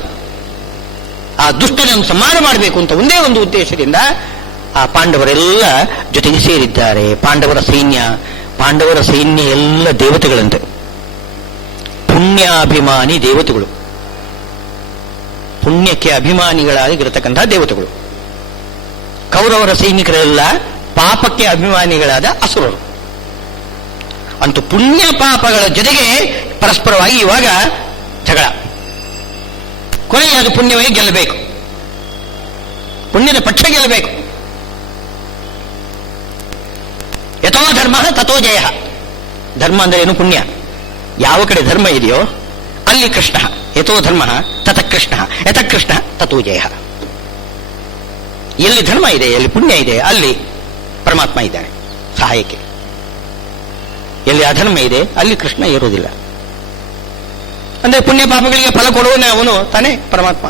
ಆ ದುಷ್ಟನನ್ನು ಸಂಹಾರ ಮಾಡಬೇಕು ಅಂತ ಒಂದೇ ಒಂದು ಉದ್ದೇಶದಿಂದ ಆ ಪಾಂಡವರೆಲ್ಲ ಜೊತೆಗೆ ಸೇರಿದ್ದಾರೆ. ಪಾಂಡವರ ಸೈನ್ಯ ಎಲ್ಲ ದೇವತೆಗಳಂತೆ, ಪುಣ್ಯಾಭಿಮಾನಿ ದೇವತೆಗಳು, ಪುಣ್ಯಕ್ಕೆ ಅಭಿಮಾನಿಗಳಾಗಿರತಕ್ಕಂತಹ ದೇವತೆಗಳು. ಕೌರವರ ಸೈನಿಕರೆಲ್ಲ ಪಾಪಕ್ಕೆ ಅಭಿಮಾನಿಗಳಾದ ಅಸುರರು. ಅಂತೂ ಪುಣ್ಯ ಪಾಪಗಳ ಜೊತೆಗೆ ಪರಸ್ಪರವಾಗಿ ಇವಾಗ ಜಗಳ. ಕೊನೆಗೆ ಅದು ಪುಣ್ಯವೇ ಗೆಲ್ಲಬೇಕು, ಪುಣ್ಯದ ಪಕ್ಷ ಗೆಲ್ಲಬೇಕು. ಯಥೋ ಧರ್ಮ ತಥೋ ಜಯ. ಧರ್ಮ ಅಂದ್ರೆ ಏನು? ಪುಣ್ಯ. ಯಾವ ಕಡೆ ಧರ್ಮ ಇದೆಯೋ ಅಲ್ಲಿ ಕೃಷ್ಣ. ಯಥೋ ಧರ್ಮ ತಥ ಕೃಷ್ಣ, ಯಥ ಕೃಷ್ಣ ತಥೋ ಜಯ. ಎಲ್ಲಿ ಧರ್ಮ ಇದೆ, ಎಲ್ಲಿ ಪುಣ್ಯ ಇದೆ, ಅಲ್ಲಿ ಪರಮಾತ್ಮ ಇದ್ದಾನೆ ಸಹಾಯಕ್ಕೆ. ಎಲ್ಲಿ ಅಧರ್ಮ ಇದೆ ಅಲ್ಲಿ ಕೃಷ್ಣ ಇರುವುದಿಲ್ಲ. ಅಂದ್ರೆ ಪುಣ್ಯ ಪಾಪಗಳಿಗೆ ಫಲ ಕೊಡುವನೇ ಅವನು ತಾನೇ ಪರಮಾತ್ಮ.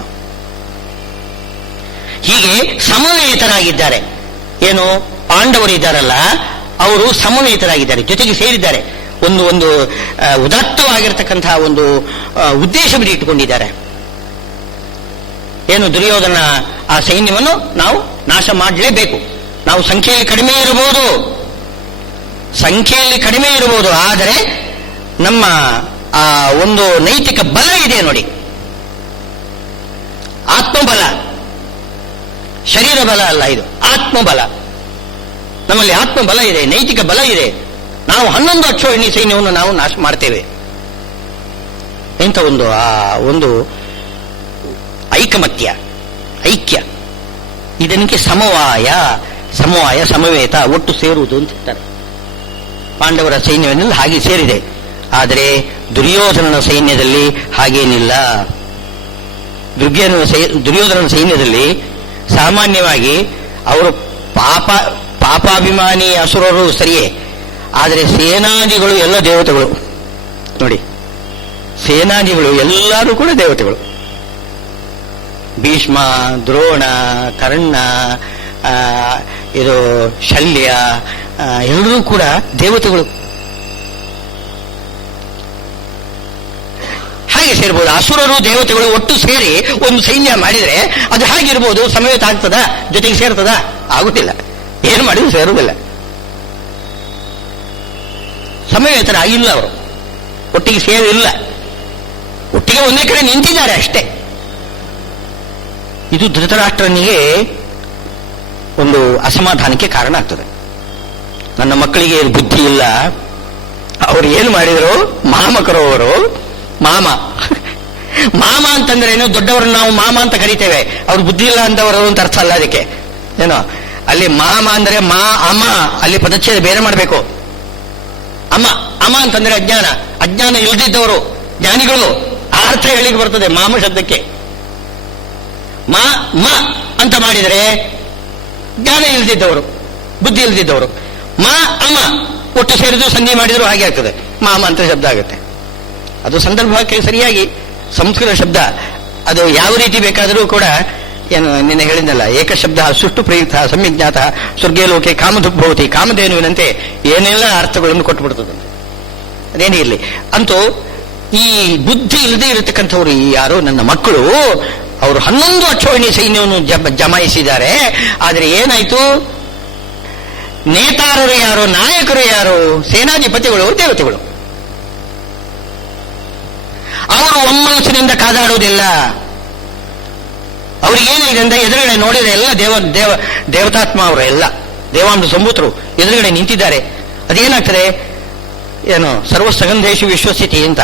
ಹೀಗೆ ಸಮವೇತರಾಗಿದ್ದಾರೆ. ಏನು ಪಾಂಡವರು ಇದ್ದಾರಲ್ಲ ಅವರು ಸಮವೇತರಾಗಿದ್ದಾರೆ, ಜೊತೆಗೆ ಸೇರಿದ್ದಾರೆ. ಒಂದು ಒಂದು ಉದಾತ್ತವಾಗಿರ್ತಕ್ಕಂತಹ ಒಂದು ಉದ್ದೇಶವನ್ನು ಇಟ್ಟುಕೊಂಡಿದ್ದಾರೆ. ಏನು ದುರ್ಯೋಧನ ಆ ಸೈನ್ಯವನ್ನು ನಾವು ನಾಶ ಮಾಡಲೇಬೇಕು. ನಾವು ಸಂಖ್ಯೆಯಲ್ಲಿ ಕಡಿಮೆ ಇರಬಹುದು, ಆದರೆ ನಮ್ಮ ಆ ಒಂದು ನೈತಿಕ ಬಲ ಇದೆ ನೋಡಿ, ಆತ್ಮಬಲ, ಶರೀರ ಬಲ ಅಲ್ಲ, ಇದು ಆತ್ಮಬಲ. ನಮ್ಮಲ್ಲಿ ಆತ್ಮಬಲ ಇದೆ, ನೈತಿಕ ಬಲ ಇದೆ. ನಾವು 11 ಅಕ್ಷೋಹಿಣಿ ಸೈನ್ಯವನ್ನು ನಾವು ನಾಶ ಮಾಡ್ತೇವೆ. ಎಂಥ ಒಂದು ಐಕಮತ್ಯ, ಐಕ್ಯ, ಇದಕ್ಕೆ ಸಮವಾಯ, ಸಮವೇತ, ಒಟ್ಟು ಸೇರುವುದು ಅಂತ ಹೇಳ್ತಾರೆ. ಪಾಂಡವರ ಸೈನ್ಯವೆಲ್ಲ ಹಾಗೆ ಸೇರಿದೆ. ಆದರೆ ದುರ್ಯೋಧನನ ಸೈನ್ಯದಲ್ಲಿ ಹಾಗೇನಿಲ್ಲ. ದುರ್ಯೋಧನನ ಸೈನ್ಯದಲ್ಲಿ ಸಾಮಾನ್ಯವಾಗಿ ಅವರು ಪಾಪಾಭಿಮಾನಿ ಅಸುರರು ಸರಿಯೇ, ಆದರೆ ಸೇನಾದಿಗಳು ಎಲ್ಲ ದೇವತೆಗಳು ನೋಡಿ. ಸೇನಾದಿಗಳು ಎಲ್ಲರೂ ಕೂಡ ದೇವತೆಗಳು. ಭೀಷ್ಮ, ದ್ರೋಣ, ಕರ್ಣ, ಇದು ಶಲ್ಯ, ಎಲ್ಲರೂ ಕೂಡ ದೇವತೆಗಳು. ಹಾಗೆ ಸೇರ್ಬೋದು. ಅಸುರರು ದೇವತೆಗಳು ಒಟ್ಟು ಸೇರಿ ಒಂದು ಸೈನ್ಯ ಮಾಡಿದರೆ ಅದು ಹಾಗಿರ್ಬೋದು. ಸಮವೇತ ಆಗ್ತದ? ಜೊತೆಗೆ ಸೇರ್ತದ? ಆಗುತ್ತಿಲ್ಲ. ಏನು ಮಾಡಿದ್ರು ಸೇರುವುದಿಲ್ಲ. ಸಮವೇತರ ಆಗಿಲ್ಲ, ಅವರು ಒಟ್ಟಿಗೆ ಸೇರಿಲ್ಲ, ಒಟ್ಟಿಗೆ ಒಂದೇ ಕಡೆ ನಿಂತಿದ್ದಾರೆ ಅಷ್ಟೇ. ಇದು ಧೃತರಾಷ್ಟ್ರನಿಗೆ ಒಂದು ಅಸಮಾಧಾನಕ್ಕೆ ಕಾರಣ ಆಗ್ತದೆ. ನನ್ನ ಮಕ್ಕಳಿಗೆ ಬುದ್ಧಿ ಇಲ್ಲ, ಅವರು ಏನು ಮಾಡಿದರು? ಮಾಮಕರು ಅವರು. ಮಾಮ ಅಂತಂದ್ರೆ ಏನು? ದೊಡ್ಡವರನ್ನು ನಾವು ಮಾಮ ಅಂತ ಕರಿತೇವೆ. ಅವ್ರು ಬುದ್ಧಿ ಇಲ್ಲ ಅಂತವರು ಅಂತ ಅರ್ಥ ಅಲ್ಲ ಅದಕ್ಕೆ. ಏನೋ ಅಲ್ಲಿ ಮಾಮ ಅಂದ್ರೆ ಅಮ್ಮ, ಅಲ್ಲಿ ಪದಚ್ಛೇದ ಬೇರೆ ಮಾಡಬೇಕು. ಅಮ್ಮ ಅಂತಂದ್ರೆ ಅಜ್ಞಾನ ಇಲ್ದಿದ್ದವರು, ಜ್ಞಾನಿಗಳು. ಆ ಅರ್ಥ ಹೇಳಿಗೆ ಬರ್ತದೆ ಮಾಮ ಶಬ್ದಕ್ಕೆ. ಮ ಅಂತ ಮಾಡಿದರೆ ಜ್ಞಾನ ಇಲ್ದಿದ್ದವರು, ಬುದ್ಧಿ ಇಲ್ದಿದ್ದವರು. ಅಮ್ಮ ಒಟ್ಟು ಸೇರಿದ್ರು ಸಂಧಿ ಮಾಡಿದ್ರು ಹಾಗೆ ಆಗ್ತದೆ, ಮಾಮ ಅಂತ ಶಬ್ದ ಆಗುತ್ತೆ. ಅದು ಸಂದರ್ಭಕ್ಕೆ ಸರಿಯಾಗಿ ಸಂಸ್ಕೃತ ಶಬ್ದ ಅದು ಯಾವ ರೀತಿ ಬೇಕಾದರೂ ಕೂಡ. ಏನು ನಿನ್ನೆ ಹೇಳಿದ್ನಲ್ಲ, ಏಕಶಬ್ದ ಸುಷ್ಟು ಪ್ರಯುಕ್ತ ಸಮ್ಯಜ್ಞಾತ ಸ್ವರ್ಗೇ ಲೋಕೆ ಕಾಮಧುಗ್ಭವತಿ, ಕಾಮಧೇನುವಿನಂತೆ ಏನೆಲ್ಲ ಅರ್ಥಗಳನ್ನು ಕೊಟ್ಟುಬಿಡ್ತದೆ. ಅದೇನೇ ಇರಲಿ, ಅಂತೂ ಈ ಬುದ್ಧಿ ಇಲ್ಲದೆ ಇರತಕ್ಕಂಥವ್ರು ಯಾರು ನನ್ನ ಮಕ್ಕಳು, ಅವರು 11 ಅಕ್ಷೋಹಿಣಿ ಸೈನ್ಯವನ್ನು ಜಮಾಯಿಸಿದ್ದಾರೆ. ಆದರೆ ಏನಾಯ್ತು? ನೇತಾರರು ಯಾರು? ನಾಯಕರು ಯಾರು? ಸೇನಾಧಿಪತಿಗಳು ದೇವತೆಗಳು. ಅವರು ಒಮ್ಮನಸ್ಸಿನಿಂದ ಕಾದಾಡುವುದಿಲ್ಲ. ಅವ್ರಿಗೇನಿದೆ ಅಂದ್ರೆ ಎದುರುಗಡೆ ನೋಡಿದ್ರೆ ಎಲ್ಲ ದೇವತಾತ್ಮ ಅವರು, ಎಲ್ಲ ದೇವಾಂಶ ಸಂಭೂತರು ಎದುರುಗಡೆ ನಿಂತಿದ್ದಾರೆ. ಅದೇನಾಗ್ತದೆ? ಏನು ಸರ್ವಸಗಂಧೇಶು ವಿಶ್ವಸ್ಥಿತಿ ಅಂತ,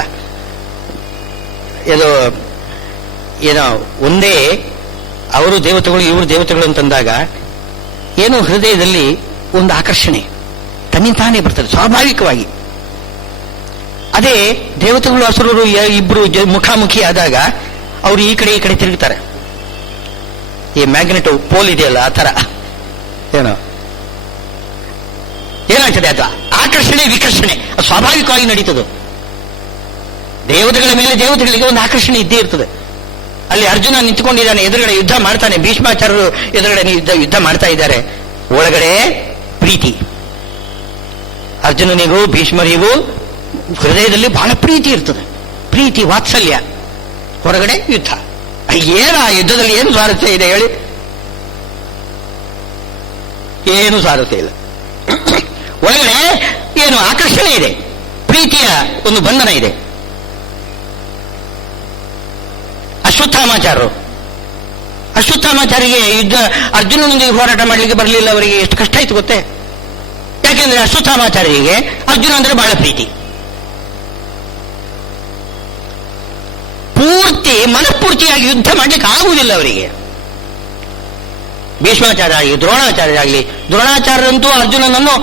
ಇದು ಏನೋ ಒಂದೇ ಅವರು ದೇವತೆಗಳು ಇವರು ದೇವತೆಗಳು ಅಂತಂದಾಗ ಏನು ಹೃದಯದಲ್ಲಿ ಒಂದು ಆಕರ್ಷಣೆ ತನ್ನಿಂತಾನೇ ಬರ್ತದೆ ಸ್ವಾಭಾವಿಕವಾಗಿ. ಅದೇ ದೇವತೆಗಳು ಅಸುರರು ಇಬ್ರು ಮುಖಾಮುಖಿ ಆದಾಗ ಅವರು ಈ ಕಡೆ ತಿರುಗುತ್ತಾರೆ. ಈ ಮ್ಯಾಗ್ನೆಟ್ ಪೋಲ್ ಇದೆಯಲ್ಲ, ಆ ಥರ ಏನೋ ಏನಾಗ್ತದೆ? ಅದು ಆಕರ್ಷಣೆ ವಿಕರ್ಷಣೆ ಸ್ವಾಭಾವಿಕವಾಗಿ ನಡೀತದೆ. ದೇವತೆಗಳ ಮೇಲೆ ದೇವತೆಗಳಿಗೆ ಒಂದು ಆಕರ್ಷಣೆ ಇದ್ದೇ ಇರ್ತದೆ. ಅಲ್ಲಿ ಅರ್ಜುನ ನಿಂತುಕೊಂಡಿದ್ದಾನೆ, ಎದುರುಗಡೆ ಯುದ್ಧ ಮಾಡ್ತಾನೆ. ಭೀಷ್ಮಾಚಾರ್ಯರು ಎದುರುಗಡೆ ಯುದ್ಧ ಮಾಡ್ತಾ ಇದ್ದಾರೆ. ಒಳಗಡೆ ಪ್ರೀತಿ, ಅರ್ಜುನನಿಗೂ ಭೀಷ್ಮರಿಗೂ ಹೃದಯದಲ್ಲಿ ಬಹಳ ಪ್ರೀತಿ ಇರ್ತದೆ, ಪ್ರೀತಿ ವಾತ್ಸಲ್ಯ. ಹೊರಗಡೆ ಯುದ್ಧ. ಏನು ಆ ಯುದ್ಧದಲ್ಲಿ ಏನು ಸ್ವಾರಸ್ಯ ಇದೆ ಹೇಳಿ? ಏನು ಸ್ವಾರಸ್ಯ ಇಲ್ಲ. ಒಳಗಡೆ ಏನು ಆಕರ್ಷಣೆ ಇದೆ, ಪ್ರೀತಿಯ ಒಂದು ಬಂಧನ ಇದೆ. ಅಶ್ವತ್ಥಾಮಾಚಾರ್ಯರಿಗೆ ಯುದ್ಧ ಅರ್ಜುನನೊಂದಿಗೆ ಹೋರಾಟ ಮಾಡಲಿಕ್ಕೆ ಬರಲಿಲ್ಲ. ಅವರಿಗೆ ಎಷ್ಟು ಕಷ್ಟ ಆಯ್ತು ಗೊತ್ತೇ? ಯಾಕೆಂದ್ರೆ ಅಶ್ವತ್ಥಾಮಾಚಾರ್ಯರಿಗೆ ಅರ್ಜುನ ಅಂದ್ರೆ ಬಹಳ ಪ್ರೀತಿ. ಮನಃಪೂರ್ತಿಯಾಗಿ ಯುದ್ಧ ಮಾಡಲಿಕ್ಕೆ ಆಗುವುದಿಲ್ಲ ಅವರಿಗೆ. ಭೀಷ್ಮಾಚಾರ್ಯ ಆಗಲಿ, ದ್ರೋಣಾಚಾರ್ಯ ಆಗಲಿ. ದ್ರೋಣಾಚಾರ್ಯರಂತೂ ಅರ್ಜುನನನ್ನು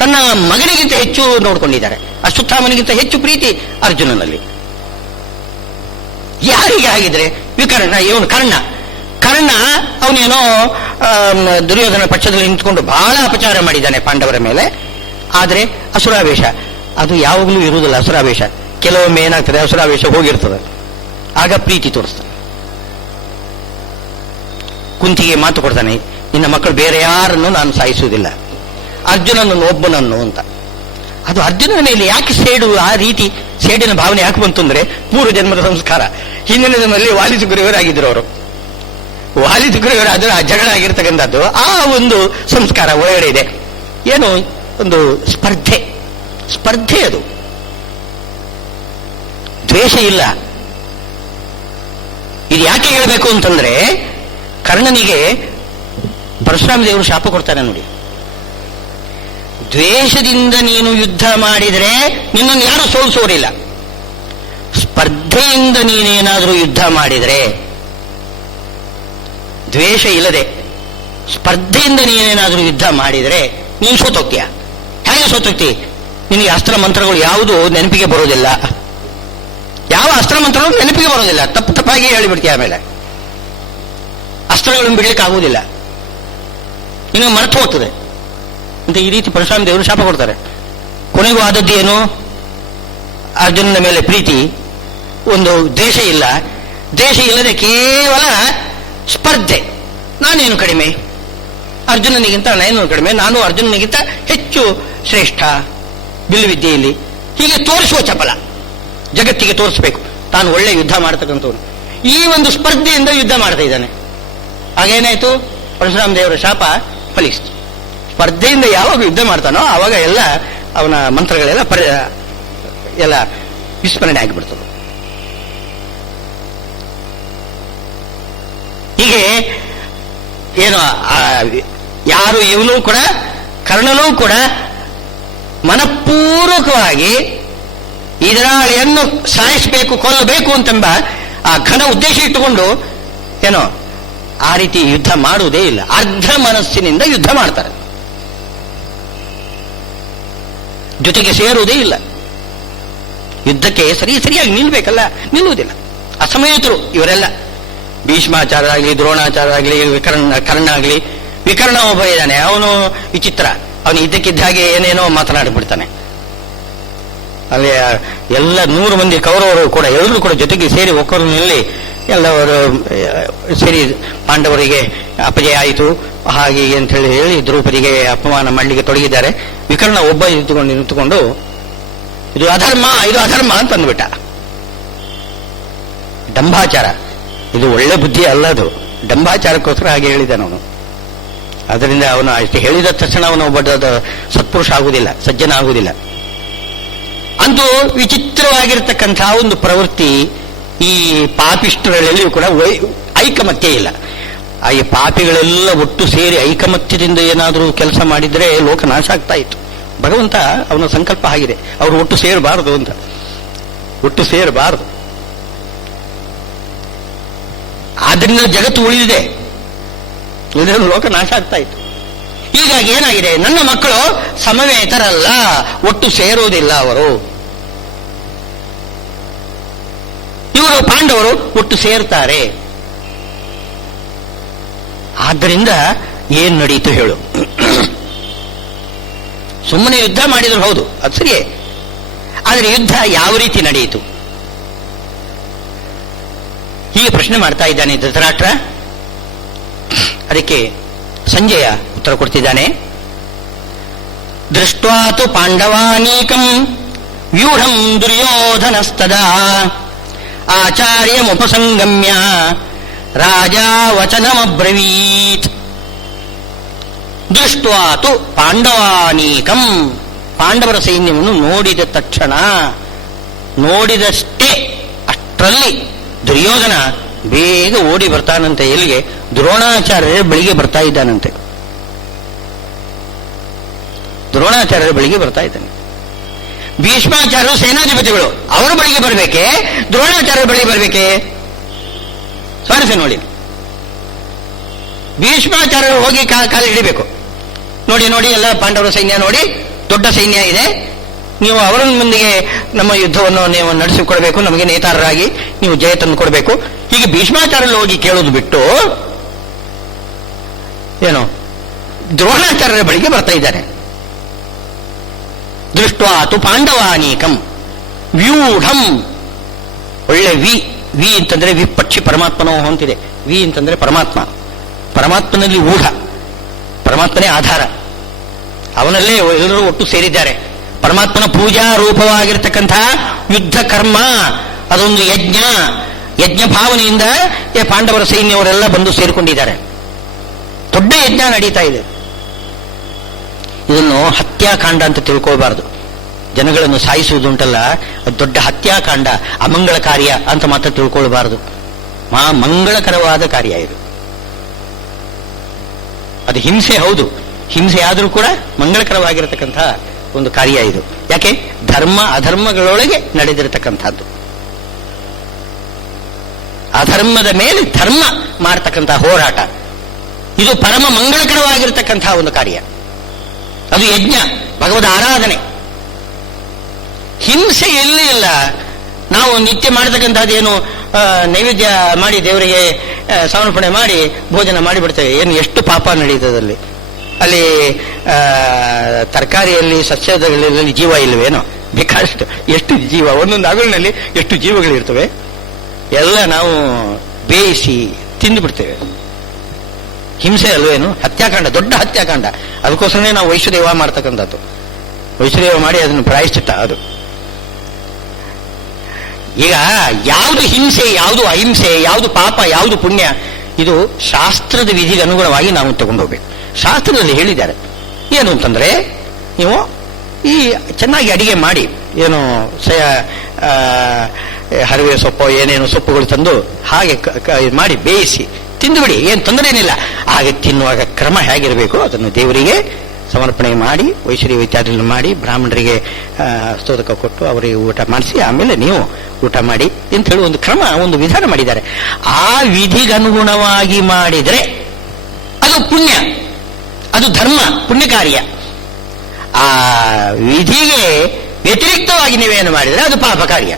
ತನ್ನ ಮಗನಿಗಿಂತ ಹೆಚ್ಚು ನೋಡಿಕೊಂಡಿದ್ದಾರೆ. ಅಶ್ವತ್ಥಾಮನಿಗಿಂತ ಹೆಚ್ಚು ಪ್ರೀತಿ ಅರ್ಜುನನಲ್ಲಿ. ಯಾರಿಗೆ ಆಗಿದ್ರೆ? ವಿಕರ್ಣ, ಇವನು ಕರ್ಣ ಅವನೇನೋ ದುರ್ಯೋಧನ ಪಕ್ಷದಲ್ಲಿ ನಿಂತ್ಕೊಂಡು ಬಹಳ ಅಪಚಾರ ಮಾಡಿದ್ದಾನೆ ಪಾಂಡವರ ಮೇಲೆ. ಆದರೆ ಅಸುರಾವೇಶ ಅದು ಯಾವಾಗಲೂ ಇರುವುದಿಲ್ಲ. ಅಸುರಾವೇಶ ಕೆಲವೊಮ್ಮೆ ಏನಾಗ್ತದೆ, ಅಸುರಾವೇಶ ಹೋಗಿರ್ತದೆ, ಆಗ ಪ್ರೀತಿ ತೋರಿಸ್ತಾನೆ. ಕುಂತಿಗೆ ಮಾತು ಕೊಡ್ತಾನೆ, ನಿನ್ನ ಮಕ್ಕಳು ಬೇರೆ ಯಾರನ್ನು ನಾನು ಸಾಯಿಸುವುದಿಲ್ಲ, ಅರ್ಜುನನನ್ನು ಒಬ್ಬನನ್ನು ಅಂತ. ಅದು ಅರ್ಜುನನ ಮೇಲೆ ಯಾಕೆ ಸೇಡು, ಆ ರೀತಿ ಸೇಡಿನ ಭಾವನೆ ಯಾಕೆ ಬಂತು ಅಂದ್ರೆ ಪೂರ್ವ ಜನ್ಮದ ಸಂಸ್ಕಾರ. ಹಿಂದಿನ ಜನ್ಮದಲ್ಲಿ ವಾಲಿ ಸುಗ್ರೀವರಾಗಿದ್ದರು ಅವರು. ವಾಲಿ ಸುಗ್ರೀವರಾದರೂ ಆ ಜಗಳ ಆಗಿರ್ತಕ್ಕಂಥದ್ದು ಆ ಒಂದು ಸಂಸ್ಕಾರ ಒಳಗಡೆ ಇದೆ. ಏನು ಒಂದು ಸ್ಪರ್ಧೆ ಅದು, ದ್ವೇಷ ಇಲ್ಲ. ಇದು ಯಾಕೆ ಹೇಳಬೇಕು ಅಂತಂದ್ರೆ, ಕರ್ಣನಿಗೆ ಪರಶುರಾಮ ದೇವರು ಶಾಪ ಕೊಡ್ತಾನೆ ನೋಡಿ. ದ್ವೇಷದಿಂದ ನೀನು ಯುದ್ಧ ಮಾಡಿದರೆ ನಿನ್ನನ್ನು ಯಾರು ಸೋಲಿಸೋರಿಲ್ಲ. ಸ್ಪರ್ಧೆಯಿಂದ ನೀನೇನಾದರೂ ಯುದ್ಧ ಮಾಡಿದರೆ, ದ್ವೇಷ ಇಲ್ಲದೆ ಸ್ಪರ್ಧೆಯಿಂದ ನೀನೇನಾದರೂ ಯುದ್ಧ ಮಾಡಿದರೆ ನೀನು ಸೋತೋಗ್ತೀಯ. ಹೇಗೆ ಸೋತೋಗ್ತಿ? ನಿನಗೆ ಅಸ್ತ್ರ ಮಂತ್ರಗಳು ಯಾವುದು ನೆನಪಿಗೆ ಬರೋದಿಲ್ಲ. ಯಾವ ಅಸ್ತ್ರ ಮಂತ್ರಗಳು ನೆನಪಿಗೆ ಬರೋದಿಲ್ಲ, ತಪ್ಪಾಗಿ ಹೇಳಿಬಿಡ್ತೀಯ. ಆಮೇಲೆ ಅಸ್ತ್ರಗಳನ್ನು ಬಿಡ್ಲಿಕ್ಕೆ ಆಗುವುದಿಲ್ಲ, ನಿನಗೆ ಮರೆತು ಹೋಗ್ತದೆ ಅಂತ ಈ ರೀತಿ ಪರಶುರಾಮ ದೇವರು ಶಾಪ ಕೊಡ್ತಾರೆ. ಕೊನೆಗೂ ಆದದ್ದು ಏನು? ಅರ್ಜುನನ ಮೇಲೆ ಪ್ರೀತಿ, ಒಂದು ದ್ವೇಷ ಇಲ್ಲ. ದ್ವೇಷ ಇಲ್ಲದೆ ಕೇವಲ ಸ್ಪರ್ಧೆ. ನಾನೇನು ಕಡಿಮೆ, ಅರ್ಜುನನಿಗಿಂತ ನಾನೇನು ಕಡಿಮೆ, ನಾನು ಅರ್ಜುನನಿಗಿಂತ ಹೆಚ್ಚು ಶ್ರೇಷ್ಠ ಬಿಲ್ಲುವಿದ್ಯೆಯಲ್ಲಿ, ಹೀಗೆ ತೋರಿಸುವ ಚಪಲ, ಜಗತ್ತಿಗೆ ತೋರಿಸಬೇಕು ತಾನು ಒಳ್ಳೆ ಯುದ್ಧ ಮಾಡ್ತಕ್ಕಂಥವನು. ಈ ಒಂದು ಸ್ಪರ್ಧೆಯಿಂದ ಯುದ್ಧ ಮಾಡ್ತಾ ಇದ್ದಾನೆ. ಹಾಗೇನಾಯ್ತು, ಪರಶುರಾಮ ದೇವರ ಶಾಪ ಫಲಿಸ್ತು. ಸ್ಪರ್ಧೆಯಿಂದ ಯಾವಾಗ ಯುದ್ಧ ಮಾಡ್ತಾನೋ ಆವಾಗ ಎಲ್ಲ ಅವನ ಮಂತ್ರಗಳೆಲ್ಲ ಎಲ್ಲ ವಿಸ್ಮರಣೆ ಆಗಿಬಿಡ್ತದೆ. ಹೀಗೆ ಏನು ಯಾರು ಇವನು ಕೂಡ, ಕರ್ಣನೂ ಕೂಡ ಮನಪೂರ್ವಕವಾಗಿ ಎದುರಾಳಿಯನ್ನು ಸಾಯಿಸಬೇಕು, ಕೊಲ್ಲಬೇಕು ಅಂತೆಂಬ ಆ ಘನ ಉದ್ದೇಶ ಇಟ್ಟುಕೊಂಡು ಏನೋ ಆ ರೀತಿ ಯುದ್ಧ ಮಾಡುವುದೇ ಇಲ್ಲ. ಅರ್ಧ ಮನಸ್ಸಿನಿಂದ ಯುದ್ಧ ಮಾಡ್ತಾರೆ, ಜೊತೆಗೆ ಸೇರುವುದೇ ಇಲ್ಲ. ಯುದ್ಧಕ್ಕೆ ಸರಿಯಾಗಿ ನಿಲ್ಬೇಕಲ್ಲ, ನಿಲ್ಲುವುದಿಲ್ಲ. ಅಸಮಯತರು ಇವರೆಲ್ಲ. ಭೀಷ್ಮಾಚಾರ್ಯ ಆಗಲಿ, ದ್ರೋಣಾಚಾರ್ಯ ಆಗಲಿ, ಕರ್ಣ ಆಗಲಿ. ವಿಕರ್ಣ ಒಬ್ಬ ಇದ್ದಾನೆ, ಅವನು ವಿಚಿತ್ರ. ಅವನು ಇದ್ದಕ್ಕಿದ್ದ ಹಾಗೆ ಏನೇನೋ ಮಾತನಾಡಿಬಿಡ್ತಾನೆ. ಅಲ್ಲಿ ಎಲ್ಲ 100 ಮಂದಿ ಕೌರವರು ಕೂಡ ಎಲ್ಲರೂ ಕೂಡ ಜೊತೆಗೆ ಸೇರಿ ಒಕ್ಕರಿನಲ್ಲಿ ಎಲ್ಲವರು ಸೇರಿ ಪಾಂಡವರಿಗೆ ಅಪಜಯ ಆಯಿತು, ಹಾಗೆ ಅಂತ ಹೇಳಿ ದ್ರೌಪದಿಗೆ ಅಪಮಾನ ಮಾಡಲಿಕ್ಕೆ ತೊಡಗಿದ್ದಾರೆ. ವಿಕರ್ಣ ಒಬ್ಬ ನಿಂತುಕೊಂಡು ಇದು ಅಧರ್ಮ ಅಂತ ಅಂದ್ಬಿಟ್ಟ. ಡಂಬಾಚಾರ, ಇದು ಒಳ್ಳೆ ಬುದ್ಧಿ ಅಲ್ಲದು. ಡಂಬಾಚಾರಕ್ಕೋಸ್ಕರ ಹಾಗೆ ಹೇಳಿದ್ದಾನೆ ಅವನು. ಅದರಿಂದ ಅವನು ಅಷ್ಟು ಹೇಳಿದ ತಕ್ಷಣ ಅವನು ಒಬ್ಬ ಸತ್ಪುರುಷ ಆಗುವುದಿಲ್ಲ, ಸಜ್ಜನ ಆಗುವುದಿಲ್ಲ. ಅಂತೂ ವಿಚಿತ್ರವಾಗಿರ್ತಕ್ಕಂತಹ ಒಂದು ಪ್ರವೃತ್ತಿ ಈ ಪಾಪಿಷ್ಠರಲ್ಲಿಯೂ ಕೂಡ ಐಕಮತ್ಯ ಇಲ್ಲ. ಈ ಪಾಪಿಗಳೆಲ್ಲ ಒಟ್ಟು ಸೇರಿ ಐಕಮತ್ಯದಿಂದ ಏನಾದರೂ ಕೆಲಸ ಮಾಡಿದರೆ ಲೋಕ ನಾಶ ಆಗ್ತಾ ಇತ್ತು. ಭಗವಂತ ಅವನ ಸಂಕಲ್ಪ ಆಗಿದೆ, ಅವರು ಒಟ್ಟು ಸೇರಬಾರದು ಅಂತ. ಒಟ್ಟು ಸೇರಬಾರದು, ಆದ್ರಿಂದ ಜಗತ್ತು ಉಳಿದಿದೆ, ಇದರಲ್ಲಿ ಲೋಕ ನಾಶ ಆಗ್ತಾ ಇತ್ತು. ಹೀಗಾಗಿ ಏನಾಗಿದೆ, ನನ್ನ ಮಕ್ಕಳು ಸಮವೇತರಲ್ಲ, ಒಟ್ಟು ಸೇರುವುದಿಲ್ಲ. ಅವರು ಇವರು ಪಾಂಡವರು ಒಟ್ಟು ಸೇರ್ತಾರೆ. ಆದ್ದರಿಂದ ಏನ್ ನಡೀತು ಹೇಳು? ಸುಮ್ಮನೆ ಯುದ್ಧ ಮಾಡಿದ್ರು ಹೌದು, ಅದು ಸರಿಯೇ. ಆದರೆ ಯುದ್ಧ ಯಾವ ರೀತಿ ನಡೆಯಿತು? ಹೀಗೆ ಪ್ರಶ್ನೆ ಮಾಡ್ತಾ ಇದ್ದಾನೆ ಧೃತರಾಷ್ಟ್ರ. ಅದಕ್ಕೆ ಸಂಜಯ ಉತ್ತರ ಕೊಡ್ತಿದ್ದಾನೆ. ದೃಷ್ಟ್ವಾತು ಪಾಂಡವಾನೀಕಂ ವ್ಯೂಢಂ ದುರ್ಯೋಧನಸ್ತದಾ ಆಚಾರ್ಯಮುಪಸಂಗಮ್ಯ ರಾಜಾ ವಚನಮಬ್ರವೀತ್. ದೃಷ್ಟ್ವಾತು ಪಾಂಡವಾನೀಕಂ, ಪಾಂಡವರ ಸೈನ್ಯವನ್ನು ನೋಡಿದ ತಕ್ಷಣ, ನೋಡಿದಷ್ಟೇ ಅಷ್ಟರಲ್ಲಿ ದುರ್ಯೋಧನ ಬೇಗ ಓಡಿ ಬರ್ತಾನಂತೆ. ಎಲ್ಲಿಗೆ? ದ್ರೋಣಾಚಾರ್ಯರ ಬಳಿಗೆ ಬರ್ತಾ ಇದ್ದಾನಂತೆ. ದ್ರೋಣಾಚಾರ್ಯರ ಬಳಿಗೆ ಬರ್ತಾ ಇದ್ದಾನೆ. ಭೀಷ್ಮಾಚಾರ್ಯರು ಸೇನಾಧಿಪತಿಗಳು, ಅವರ ಬಳಿಗೆ ಬರಬೇಕೆ, ದ್ರೋಣಾಚಾರ್ಯರ ಬಳಿಗೆ ಬರಬೇಕೆ? ಸ್ವಾರಸ್ಯ ನೋಡಿ. ಭೀಷ್ಮಾಚಾರ್ಯರು ಹೋಗಿ ಕಾಲು ಹಿಡಿಬೇಕು. ನೋಡಿ ಎಲ್ಲ ಪಾಂಡವರ ಸೈನ್ಯ ನೋಡಿ, ದೊಡ್ಡ ಸೈನ್ಯ ಇದೆ, ನೀವು ಅವರ ಮುಂದಿಗೆ ನಮ್ಮ ಯುದ್ಧವನ್ನು ನೀವು ನಡೆಸಿಕೊಡ್ಬೇಕು, ನಮಗೆ ನೇತಾರರಾಗಿ ನೀವು ಜಯ ತಂದು ಕೊಡಬೇಕು. ಹೀಗೆ ಭೀಷ್ಮಾಚಾರ್ಯರು ಹೋಗಿ ಕೇಳೋದು ಬಿಟ್ಟು ಏನು ದ್ರೋಣಾಚಾರ್ಯರ ಬಳಿಗೆ ಬರ್ತಾ ಇದ್ದಾರೆ. ದೃಷ್ಟ್ವಾತು ಪಾಂಡವಾನೀಕಂ ವ್ಯೂಢಂ. ಒಳ್ಳೆ ವಿ ಅಂತಂದ್ರೆ ವಿಪಕ್ಷಿ ಪರಮಾತ್ಮನೋ ಅಂತಿದೆ. ವಿ ಅಂತಂದ್ರೆ ಪರಮಾತ್ಮ, ಪರಮಾತ್ಮನಲ್ಲಿ ಊಢ, ಪರಮಾತ್ಮನೇ ಆಧಾರ, ಅವನಲ್ಲೇ ಎಲ್ಲರೂ ಒಟ್ಟು ಸೇರಿದ್ದಾರೆ. ಪರಮಾತ್ಮನ ಪೂಜಾ ರೂಪವಾಗಿರ್ತಕ್ಕಂತಹ ಯುದ್ಧ ಕರ್ಮ ಅದೊಂದು ಯಜ್ಞ ಭಾವನೆಯಿಂದ ಪಾಂಡವರ ಸೈನ್ಯವರೆಲ್ಲ ಬಂದು ಸೇರಿಕೊಂಡಿದ್ದಾರೆ. ದೊಡ್ಡ ಯಜ್ಞ ನಡೀತಾ ಇದೆ. ಇದನ್ನು ಹತ್ಯಾಕಾಂಡ ಅಂತ ತಿಳ್ಕೊಳ್ಬಾರ್ದು. ಜನಗಳನ್ನು ಸಾಯಿಸುವುದುಂಟಲ್ಲ, ಅದು ದೊಡ್ಡ ಹತ್ಯಾಕಾಂಡ, ಅಮಂಗಳ ಕಾರ್ಯ ಅಂತ ಮಾತ್ರ ತಿಳ್ಕೊಳ್ಬಾರದು. ಮಂಗಳಕರವಾದ ಕಾರ್ಯ ಇದು. ಅದು ಹಿಂಸೆ ಹೌದು, ಹಿಂಸೆ ಆದರೂ ಕೂಡ ಮಂಗಳಕರವಾಗಿರತಕ್ಕಂತಹ ಒಂದು ಕಾರ್ಯ ಇದು. ಯಾಕೆ? ಧರ್ಮ ಅಧರ್ಮಗಳೊಳಗೆ ನಡೆದಿರತಕ್ಕಂಥದ್ದು. ಅಧರ್ಮದ ಮೇಲೆ ಧರ್ಮ ಮಾಡತಕ್ಕಂತಹ ಹೋರಾಟ ಇದು ಪರಮ ಮಂಗಳಕರವಾಗಿರತಕ್ಕಂತಹ ಒಂದು ಕಾರ್ಯ. ಅದು ಯಜ್ಞ, ಭಗವದ್ ಆರಾಧನೆ. ಹಿಂಸೆ ಎಲ್ಲಿ ಇಲ್ಲ. ನಾವು ನಿತ್ಯ ಮಾಡತಕ್ಕಂಥದ್ದೇನು ನೈವೇದ್ಯ ಮಾಡಿ ದೇವರಿಗೆ ಸಮರ್ಪಣೆ ಮಾಡಿ ಭೋಜನ ಮಾಡಿಬಿಡ್ತೇವೆ. ಏನು ಎಷ್ಟು ಪಾಪ ನಡೀತದಲ್ಲಿ. ಅಲ್ಲಿ ತರಕಾರಿಯಲ್ಲಿ ಸಸ್ಯದಲ್ಲಿ ಜೀವ ಇಲ್ಲವೇನೋ? ಬೇಕಾದಷ್ಟು ಎಷ್ಟು ಜೀವ, ಒಂದೊಂದು ಅಗಳಿನಲ್ಲಿ ಎಷ್ಟು ಜೀವಗಳಿರ್ತವೆ. ಎಲ್ಲ ನಾವು ಬೇಯಿಸಿ ತಿಂದು ಬಿಡ್ತೇವೆ. ಹಿಂಸೆ ಅಲ್ವೇನು? ಹತ್ಯಾಕಾಂಡ, ದೊಡ್ಡ ಹತ್ಯಾಕಾಂಡ. ಅದಕ್ಕೋಸ್ಕರನೇ ನಾವು ವೈಶ್ವದೇವ ಮಾಡ್ತಕ್ಕಂಥದ್ದು. ವೈಶ್ವದೇವ ಮಾಡಿ ಅದನ್ನು ಪ್ರಾಯಶ್ಚಿತ್ತ. ಅದು ಈಗ ಯಾವುದು ಹಿಂಸೆ, ಯಾವುದು ಅಹಿಂಸೆ, ಯಾವುದು ಪಾಪ, ಯಾವುದು ಪುಣ್ಯ, ಇದು ಶಾಸ್ತ್ರದ ವಿಧಿಗೆ ಅನುಗುಣವಾಗಿ ನಾವು ತಗೊಂಡೋಗ್ಬೇಕು. ಶಾಸ್ತ್ರದಲ್ಲಿ ಹೇಳಿದ್ದಾರೆ ಏನು ಅಂತಂದ್ರೆ, ನೀವು ಈ ಚೆನ್ನಾಗಿ ಅಡಿಗೆ ಮಾಡಿ, ಏನು ಹರಿವೆ ಸೊಪ್ಪು ಏನೇನು ಸೊಪ್ಪುಗಳು ತಂದು ಹಾಗೆ ಮಾಡಿ ಬೇಯಿಸಿ ತಿಂದುಬಿಡಿ, ಏನು ತೊಂದರೆ ಏನಿಲ್ಲ. ಹಾಗೆ ತಿನ್ನುವಾಗ ಕ್ರಮ ಹೇಗಿರಬೇಕು ಅದನ್ನು ದೇವರಿಗೆ ಸಮರ್ಪಣೆ ಮಾಡಿ, ವೈಶ್ವರ್ಯ ಇತ್ಯಾದಿಗಳನ್ನು ಮಾಡಿ, ಬ್ರಾಹ್ಮಣರಿಗೆ ಸ್ತೋದಕ ಕೊಟ್ಟು ಅವರಿಗೆ ಊಟ ಮಾಡಿಸಿ ಆಮೇಲೆ ನೀವು ಊಟ ಮಾಡಿ ಅಂತ ಹೇಳಿ ಒಂದು ಕ್ರಮ, ಒಂದು ವಿಧಾನ ಮಾಡಿದ್ದಾರೆ. ಆ ವಿಧಿಗನುಗುಣವಾಗಿ ಮಾಡಿದರೆ ಅದು ಪುಣ್ಯ, ಅದು ಧರ್ಮ, ಪುಣ್ಯ ಕಾರ್ಯ. ಆ ವಿಧಿಗೆ ವ್ಯತಿರಿಕ್ತವಾಗಿ ನೀವೇನು ಮಾಡಿದರೆ ಅದು ಪಾಪ ಕಾರ್ಯ.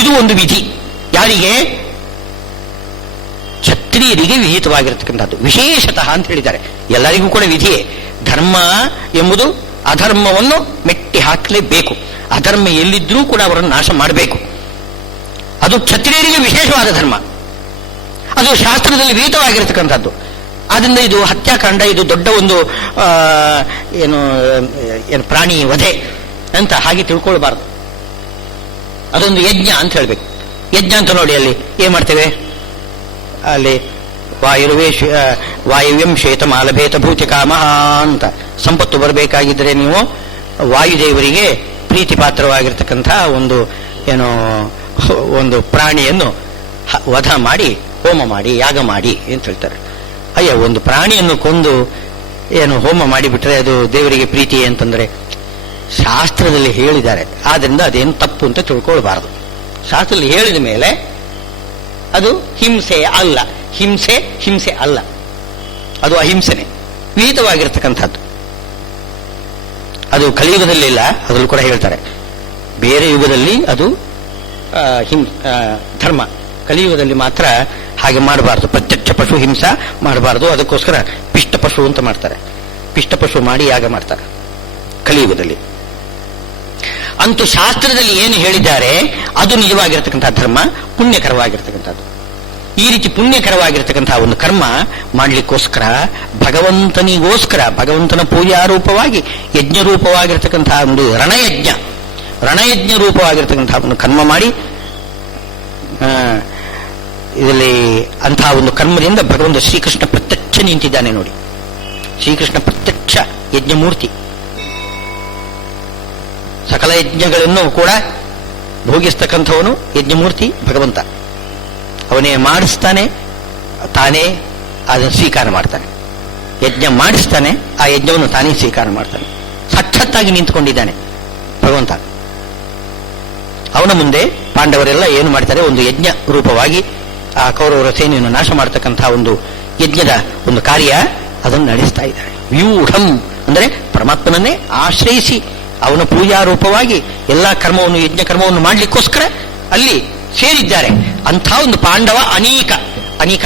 ಇದು ಒಂದು ವಿಧಿ. ಯಾರಿಗೆ? ಕ್ಷತ್ರಿಯರಿಗೆ ವಿಹಿತವಾಗಿರತಕ್ಕಂಥದ್ದು ವಿಶೇಷತಃ ಅಂತ ಹೇಳಿದ್ದಾರೆ. ಎಲ್ಲರಿಗೂ ಕೂಡ ವಿಧಿಯೇ. ಧರ್ಮ ಎಂಬುದು ಅಧರ್ಮವನ್ನು ಮೆಟ್ಟಿ ಹಾಕಲೇಬೇಕು. ಅಧರ್ಮ ಎಲ್ಲಿದ್ರೂ ಕೂಡ ಅವರನ್ನು ನಾಶ ಮಾಡಬೇಕು. ಅದು ಕ್ಷತ್ರಿಯರಿಗೆ ವಿಶೇಷವಾದ ಧರ್ಮ. ಅದು ಶಾಸ್ತ್ರದಲ್ಲಿ ವಿಹಿತವಾಗಿರತಕ್ಕಂಥದ್ದು. ಆದ್ದರಿಂದ ಇದು ಹತ್ಯಾಕಾಂಡ, ಇದು ದೊಡ್ಡ ಒಂದು ಏನು ಪ್ರಾಣಿ ವಧೆ ಅಂತ ಹಾಗೆ ತಿಳ್ಕೊಳ್ಬಾರ್ದು. ಅದೊಂದು ಯಜ್ಞ ಅಂತ ಹೇಳ್ಬೇಕು. ಯಜ್ಞ ಅಂತ ನೋಡಿ ಅಲ್ಲಿ ಏನ್ ಮಾಡ್ತೇವೆ, ಅಲ್ಲಿ ವಾಯುವ್ಯಂ ಶ್ವೇತಮಾಲಭೇತ ಭೂತಿಕಾಮಹ ಅಂತ. ಸಂಪತ್ತು ಬರಬೇಕಾಗಿದ್ದರೆ ನೀವು ವಾಯುದೇವರಿಗೆ ಪ್ರೀತಿ ಪಾತ್ರವಾಗಿರ್ತಕ್ಕಂಥ ಒಂದು ಪ್ರಾಣಿಯನ್ನು ವಧ ಮಾಡಿ, ಹೋಮ ಮಾಡಿ, ಯಾಗ ಮಾಡಿ ಅಂತ ಹೇಳ್ತಾರೆ. ಅಯ್ಯ, ಒಂದು ಪ್ರಾಣಿಯನ್ನು ಕೊಂದು ಹೋಮ ಮಾಡಿಬಿಟ್ರೆ ಅದು ದೇವರಿಗೆ ಪ್ರೀತಿ ಅಂತಂದ್ರೆ ಶಾಸ್ತ್ರದಲ್ಲಿ ಹೇಳಿದ್ದಾರೆ. ಆದ್ರಿಂದ ಅದೇನು ತಪ್ಪು ಅಂತ ತಿಳ್ಕೊಳ್ಬಾರದು. ಶಾಸ್ತ್ರದಲ್ಲಿ ಹೇಳಿದ ಮೇಲೆ ಅದು ಹಿಂಸೆ ಅಲ್ಲ. ಹಿಂಸೆ ಅಲ್ಲ, ಅದು ಅಹಿಂಸೆನೆ, ವಿಹಿತವಾಗಿರ್ತಕ್ಕಂಥದ್ದು. ಅದು ಕಲಿಯುಗದಲ್ಲಿ ಇಲ್ಲ, ಅದರಲ್ಲೂ ಕೂಡ ಹೇಳ್ತಾರೆ. ಬೇರೆ ಯುಗದಲ್ಲಿ ಅದು ಧರ್ಮ, ಕಲಿಯುಗದಲ್ಲಿ ಮಾತ್ರ ಹಾಗೆ ಮಾಡಬಾರ್ದು. ಪ್ರತ್ಯಕ್ಷ ಪಶು ಹಿಂಸಾ ಮಾಡಬಾರ್ದು. ಅದಕ್ಕೋಸ್ಕರ ಪಿಷ್ಟ ಪಶು ಅಂತ ಮಾಡ್ತಾರೆ. ಪಿಷ್ಟ ಪಶು ಮಾಡಿ ಯಾಗ ಮಾಡ್ತಾರೆ ಕಲಿಯುಗದಲ್ಲಿ. ಅಂತೂ ಶಾಸ್ತ್ರದಲ್ಲಿ ಏನು ಹೇಳಿದ್ದಾರೆ ಅದು ನಿಜವಾಗಿರ್ತಕ್ಕಂಥ ಧರ್ಮ, ಪುಣ್ಯಕರವಾಗಿರ್ತಕ್ಕಂಥದ್ದು. ಈ ರೀತಿ ಪುಣ್ಯಕರವಾಗಿರ್ತಕ್ಕಂತಹ ಒಂದು ಕರ್ಮ ಮಾಡಲಿಕ್ಕೋಸ್ಕರ ಭಗವಂತನಿಗೋಸ್ಕರ, ಭಗವಂತನ ಪೂಜಾರೂಪವಾಗಿ ಯಜ್ಞರೂಪವಾಗಿರ್ತಕ್ಕಂತಹ ಒಂದು ರಣಯಜ್ಞ ರೂಪವಾಗಿರ್ತಕ್ಕಂತಹ ಒಂದು ಕರ್ಮ ಮಾಡಿ, ಇದರಲ್ಲಿ ಅಂತಹ ಒಂದು ಕರ್ಮದಿಂದ ಭಗವಂತ ಶ್ರೀಕೃಷ್ಣ ಪ್ರತ್ಯಕ್ಷ ನಿಂತಿದ್ದಾನೆ ನೋಡಿ. ಶ್ರೀಕೃಷ್ಣ ಪ್ರತ್ಯಕ್ಷ ಯಜ್ಞಮೂರ್ತಿ. ಸಕಲ ಯಜ್ಞಗಳನ್ನು ಕೂಡ ಭೋಗಿಸ್ತಕ್ಕಂಥವನು ಯಜ್ಞಮೂರ್ತಿ ಭಗವಂತ. ಅವನೇ ಮಾಡಿಸ್ತಾನೆ, ತಾನೇ ಅದನ್ನು ಸ್ವೀಕಾರ ಮಾಡ್ತಾನೆ. ಯಜ್ಞ ಮಾಡಿಸ್ತಾನೆ, ಆ ಯಜ್ಞವನ್ನು ತಾನೇ ಸ್ವೀಕಾರ ಮಾಡ್ತಾನೆ. ಸಾಕ್ಷಾತ್ತಾಗಿ ನಿಂತುಕೊಂಡಿದ್ದಾನೆ ಭಗವಂತ. ಅವನ ಮುಂದೆ ಪಾಂಡವರೆಲ್ಲ ಏನು ಮಾಡ್ತಾರೆ, ಒಂದು ಯಜ್ಞ ರೂಪವಾಗಿ ಆ ಕೌರವರ ಸೇನೆಯನ್ನು ನಾಶ ಮಾಡತಕ್ಕಂತಹ ಒಂದು ಯಜ್ಞದ ಒಂದು ಕಾರ್ಯ ಅದನ್ನು ನಡೆಸ್ತಾ ಇದ್ದಾರೆ. ವ್ಯೂಢಂ ಅಂದರೆ ಪರಮಾತ್ಮನನ್ನೇ ಆಶ್ರಯಿಸಿ ಅವನ ಪೂಜಾರೂಪವಾಗಿ ಎಲ್ಲ ಕರ್ಮವನ್ನು, ಯಜ್ಞ ಕರ್ಮವನ್ನು ಮಾಡಲಿಕ್ಕೋಸ್ಕರ ಅಲ್ಲಿ ಸೇರಿದ್ದಾರೆ. ಅಂಥ ಒಂದು ಪಾಂಡವ ಅನೇಕ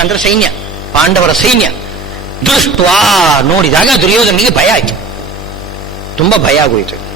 ಅಂದ್ರೆ ಸೈನ್ಯ, ಪಾಂಡವರ ಸೈನ್ಯ ದೃಷ್ಟ್ವಾ ನೋಡಿದಾಗ ದುರ್ಯೋಧನಿಗೆ ಭಯ ಆಯ್ತು, ತುಂಬಾ ಭಯ ಆಗೋಯ್ತು.